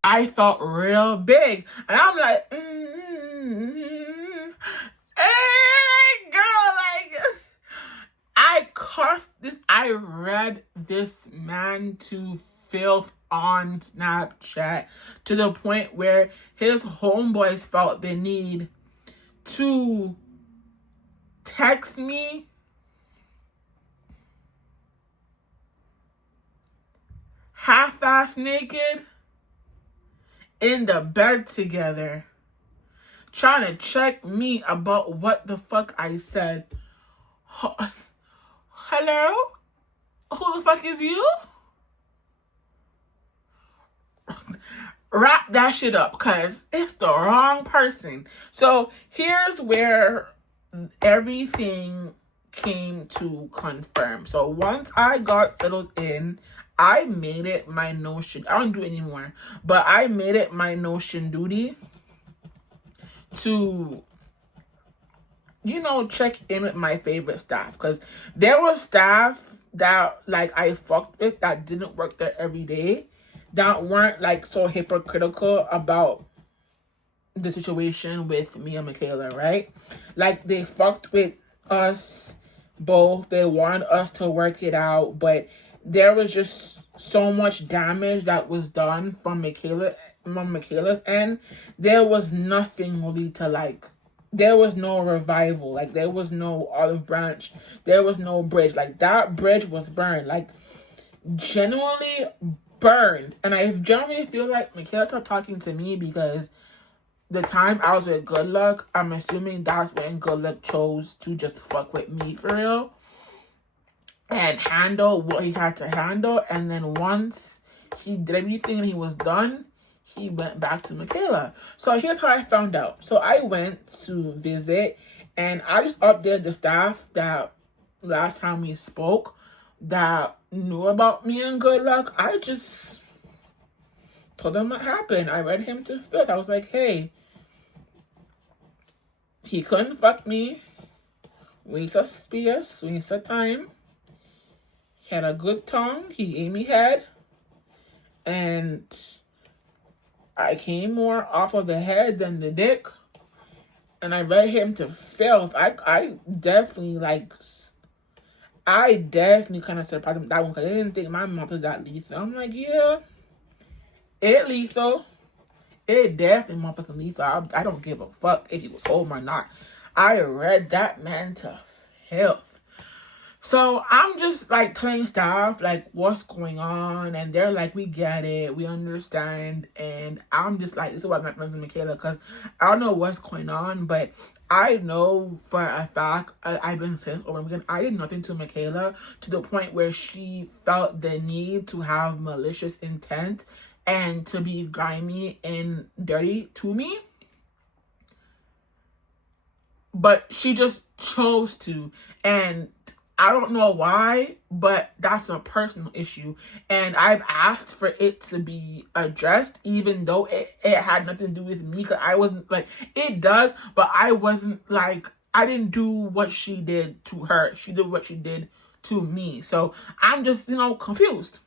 I felt real big. And I'm like, hey, girl, like, I read this man to filth on Snapchat to the point where his homeboys felt the need to text me half-ass naked in the bed together, trying to check me about what the fuck I said. Hello? Who the fuck is you? Wrap that shit up, because it's the wrong person. So here's where everything came to confirm. So once I got settled in, I made it my notion. I don't do it anymore, but I made it my notion duty to, you know, check in with my favorite staff, because there was staff that like I fucked with that didn't work there every day, that weren't like so hypocritical about the situation with me and Michaela, right? Like they fucked with us both. They wanted us to work it out, but there was just so much damage that was done from Michaela's end. There was nothing really to like. There was no revival. Like there was no olive branch. There was no bridge. Like that bridge was burned. Like genuinely burned. And I generally feel like Michaela stopped talking to me because the time I was with Good Luck, I'm assuming that's when Good Luck chose to just fuck with me for real and handle what he had to handle. And then once he did everything and he was done, he went back to Michaela. So here's how I found out. So I went to visit and I just updated the staff that last time we spoke that knew about me and Good Luck. I just told them what happened. I read him to filth. I was like, hey, he couldn't fuck me. Waste of space, waste of time. He had a good tongue. He gave me head. And I came more off of the head than the dick. And I read him to filth. I definitely kind of surprised him with that one because I didn't think my mouth was that lethal. I'm like, yeah, it lethal. It definitely motherfucking lethal. I don't give a fuck if he was home or not. I read that man to filth. So I'm just like telling staff like what's going on, and they're like, we get it, we understand. And I'm just like, this is why I'm not friends with Michaela, because I don't know what's going on, but I know for a fact I've been saying over and again, I did nothing to Michaela to the point where she felt the need to have malicious intent and to be grimy and dirty to me. But she just chose to, and I don't know why, but that's a personal issue. And I've asked for it to be addressed, even though it had nothing to do with me. Because I wasn't like, it does, but I wasn't like, I didn't do what she did to her. She did what she did to me. So I'm just, confused.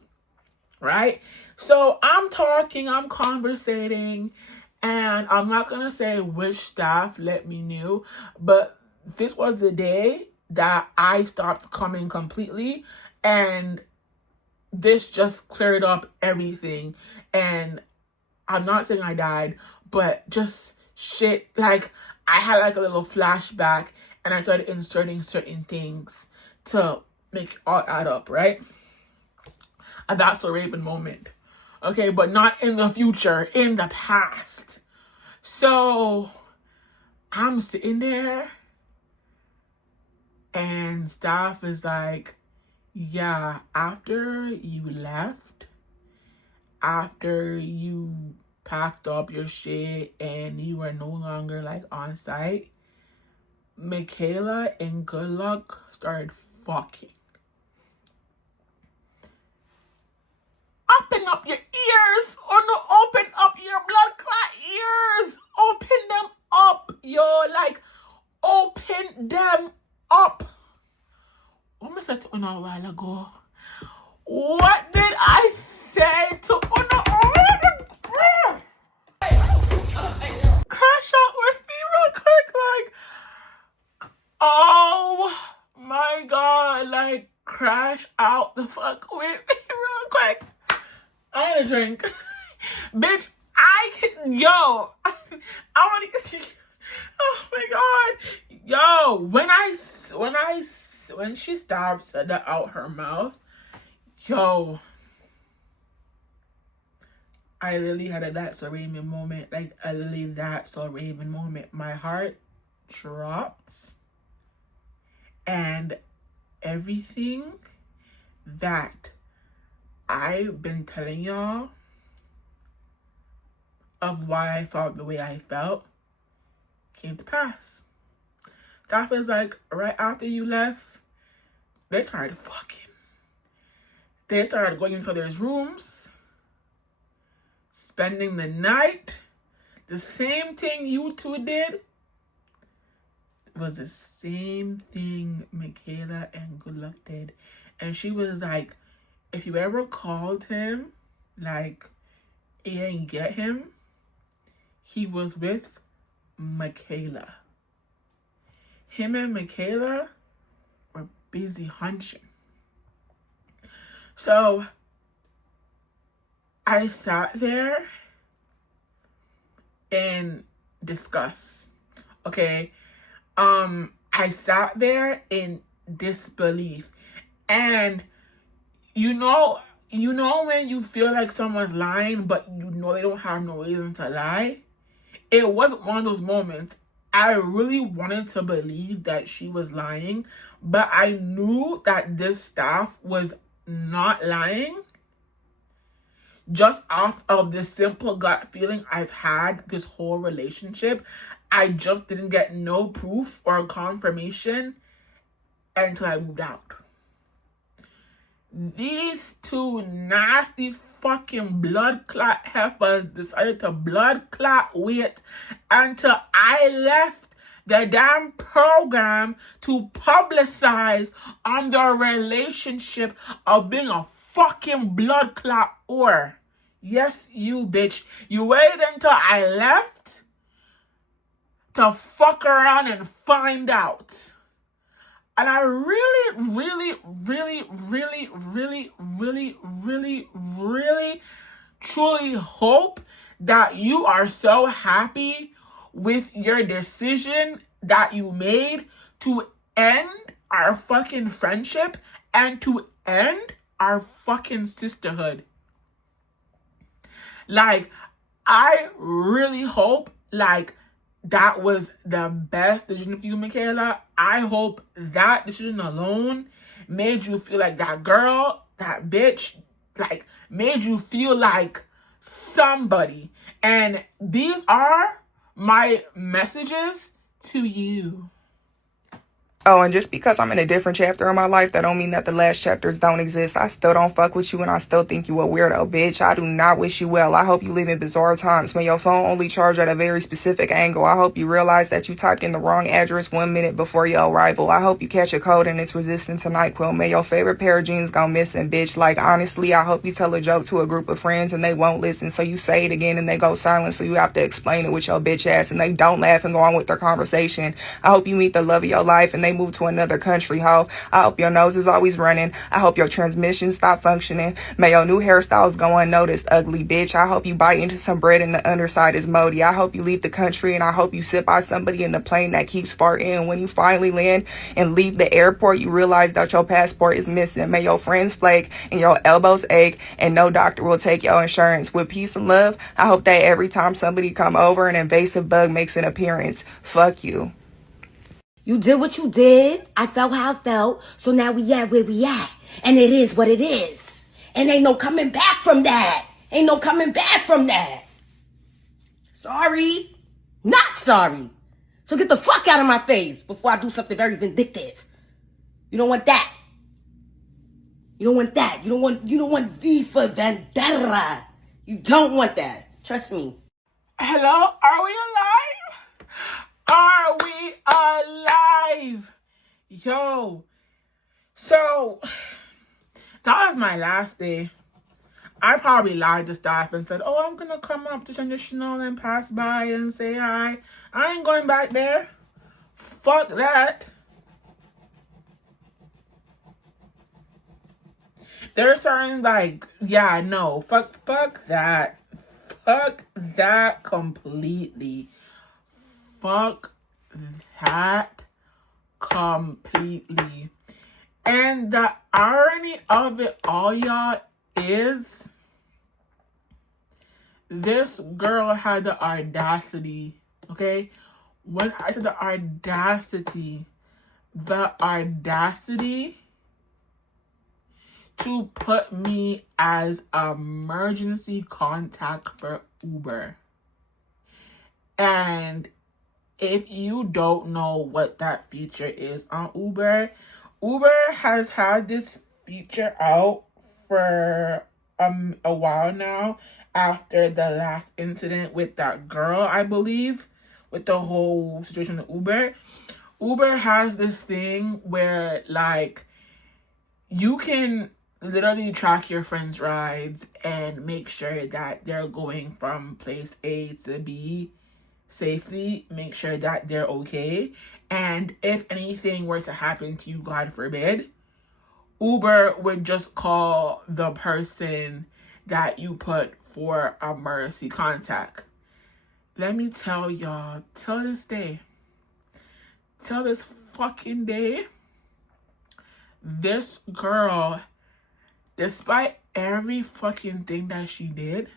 Right? So I'm talking, I'm conversating, and I'm not going to say which staff let me know, but this was the day that I stopped coming completely, and this just cleared up everything. And I'm not saying I died, but just shit, like I had like a little flashback and I started inserting certain things to make it all add up, right? And that's a Raven moment. Okay, but not in the future, in the past. So I'm sitting there and staff is like, yeah, after you left, after you packed up your shit and you were no longer like on site, Michaela and Good Luck started fucking. Open up your ears, or no, open up your blood clot ears. Open them up, yo, like open them up. What I said to Una a while ago? What did I say to Una? Crash out with me real quick, like, oh my god, like crash out the fuck with me real quick. I had a drink. Bitch, I want to, oh my God. Yo, when she stopped, said that out her mouth, yo, I literally had a that's so Raven moment. Like, a literally that's so Raven moment. My heart dropped. And everything that I've been telling y'all of why I felt the way I felt came to pass. That was like, right after you left, they started fucking. They started going into their rooms, spending the night. The same thing you two did was the same thing Michaela and Good Luck did. And she was like, if you ever called him, like, and get him, he was with Michaela. Him and Michaela were busy hunching. So I sat there in disgust. Okay. I sat there in disbelief. And you know when you feel like someone's lying, but you know they don't have no reason to lie? It wasn't one of those moments. I really wanted to believe that she was lying, but I knew that this staff was not lying just off of the simple gut feeling I've had this whole relationship. I just didn't get no proof or confirmation until I moved out. These two nasty fucking blood clot heifers decided to blood clot wait until I left the damn program to publicize on their relationship of being a fucking blood clot whore. Yes, you bitch. You waited until I left to fuck around and find out. And I really, truly hope that you are so happy with your decision that you made to end our fucking friendship and to end our fucking sisterhood. Like, I really hope, like, that was the best decision for you, Michaela. I hope that decision alone made you feel like that girl, that bitch, like, made you feel like somebody. And these are my messages to you. Oh, and just because I'm in a different chapter of my life, that don't mean that the last chapters don't exist. I still don't fuck with you, and I still think you a weirdo, bitch. I do not wish you well. I hope you live in bizarre times. May your phone only charge at a very specific angle. I hope you realize that you typed in the wrong address 1 minute before your arrival. I hope you catch a cold and it's resistant to NyQuil. May your favorite pair of jeans go missing, bitch. Like, honestly, I hope you tell a joke to a group of friends and they won't listen, so you say it again and they go silent, so you have to explain it with your bitch ass and they don't laugh and go on with their conversation. I hope you meet the love of your life and they move to another country, ho. I hope your nose is always running. I hope your transmission stop functioning. May your new hairstyles go unnoticed, ugly bitch. I hope you bite into some bread and the underside is moldy. I hope you leave the country and I hope you sit by somebody in the plane that keeps farting, and when you finally land and leave the airport, you realize that your passport is missing. May your friends flake and your elbows ache and no doctor will take your insurance. With peace and love, I hope that every time somebody come over, an invasive bug makes an appearance. Fuck you. You did what you did. I felt how I felt. So now we at where we at. And it is what it is. And ain't no coming back from that. Ain't no coming back from that. Sorry. Not sorry. So get the fuck out of my face before I do something very vindictive. You don't want that. You don't want that. You don't want V for vendetta. You don't want that. Trust me. Hello? Are we alive? Are we alive? Yo. So, that was my last day. I probably lied to staff and said, oh, I'm going to come up to traditional and pass by and say hi. I ain't going back there. Fuck that. There's certain like, yeah, no, fuck that. Fuck that completely. Fuck that completely. And the irony of it all, y'all, is this girl had the audacity, okay? When I said the audacity to put me as emergency contact for Uber. And if you don't know what that feature is on Uber, Uber has had this feature out for a while now after the last incident with that girl, I believe, with the whole situation with Uber. Uber has this thing where like you can literally track your friends' rides and make sure that they're going from place A to B safely, make sure that they're okay. And if anything were to happen to you, God forbid, Uber would just call the person that you put for emergency contact. Let me tell y'all, till this fucking day, this girl, despite every fucking thing that she did,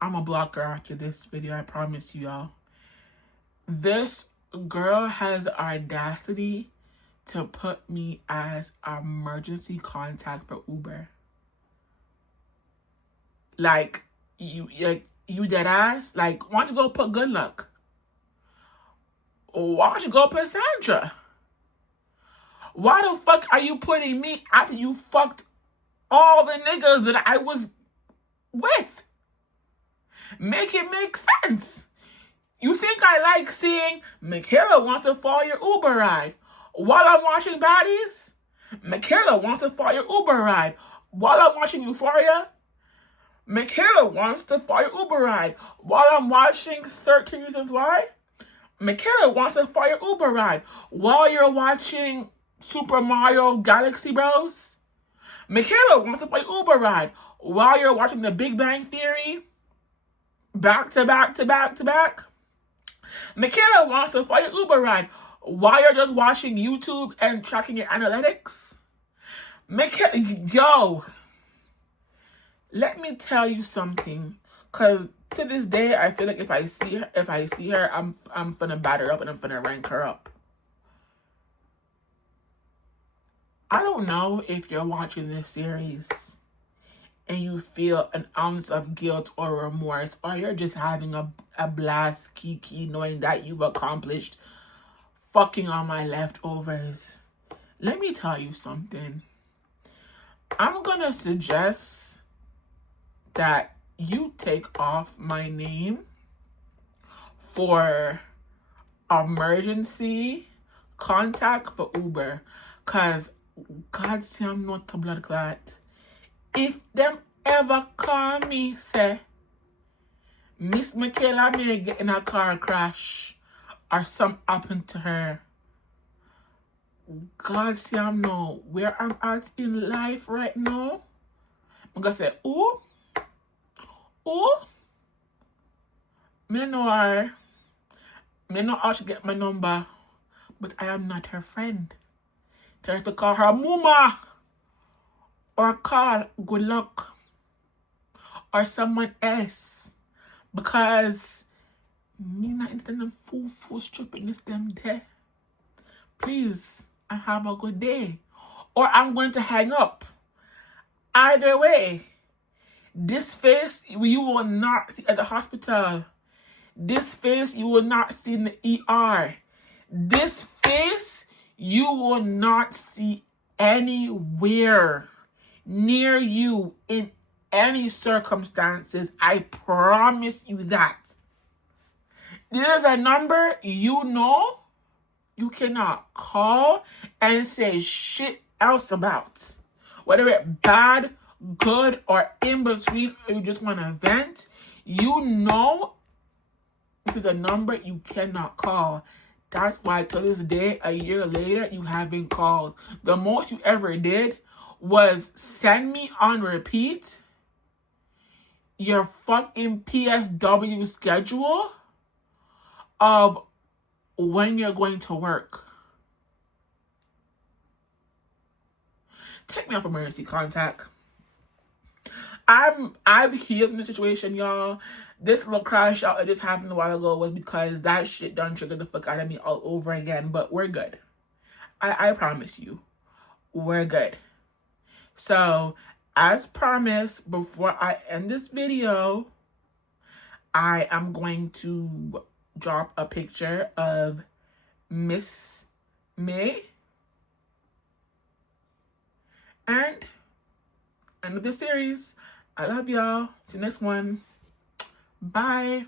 I'm a blocker after this video, I promise you y'all. This girl has the audacity to put me as emergency contact for Uber. Like, you dead ass? Like, why don't you go put Good Luck? Why don't you go put Sandra? Why the fuck are you putting me after you fucked all the niggas that I was with? Make it make sense. You think I like seeing Michaela wants to follow your Uber ride while I'm watching Baddies? Michaela wants to follow your Uber ride while I'm watching Euphoria? Michaela wants to follow your Uber ride while I'm watching 13 Reasons Why? Michaela wants to follow your Uber ride while you're watching Super Mario Galaxy Bros? Michaela wants to follow your Uber ride while you're watching The Big Bang Theory? Back to back. Michaela wants to follow your Uber ride while you're just watching YouTube and tracking your analytics. Michaela, yo, let me tell you something. Cause to this day, I feel like if I see her, I'm finna batter her up and I'm finna rank her up. I don't know if you're watching this series and you feel an ounce of guilt or remorse, or you're just having a blast kiki knowing that you've accomplished fucking on my leftovers. Let me tell you something. I'm gonna suggest that you take off my name for emergency contact for Uber, cause God say I'm not a blood clot. If them ever call me, say, Miss Michaela may get in a car crash or something happen to her, God see I'm know where I'm at in life right now. I'm gonna say, ooh, me know her. Me know how to get my number, but I am not her friend. Tell her to call her Muma. Or call Good Luck or someone else, because me not into them fool stupidness them there. Please, and have a good day, or I'm going to hang up. Either way, this face you will not see at the hospital. This face you will not see in the ER. This face you will not see anywhere near you in any circumstances. I promise you that. There's a number you know you cannot call and say shit else about. Whether it's bad, good, or in between, or you just want to vent, you know this is a number you cannot call. That's why to this day, a year later, you haven't called. The most you ever did was send me on repeat your fucking PSW schedule of when you're going to work. Take me off emergency contact. I've healed from the situation, y'all. This little crash out that just happened a while ago was because that shit done triggered the fuck out of me all over again. But we're good. I promise you, we're good. So, as promised, before I end this video, I am going to drop a picture of Miss May. And end of this series. I love y'all. See you next one. Bye.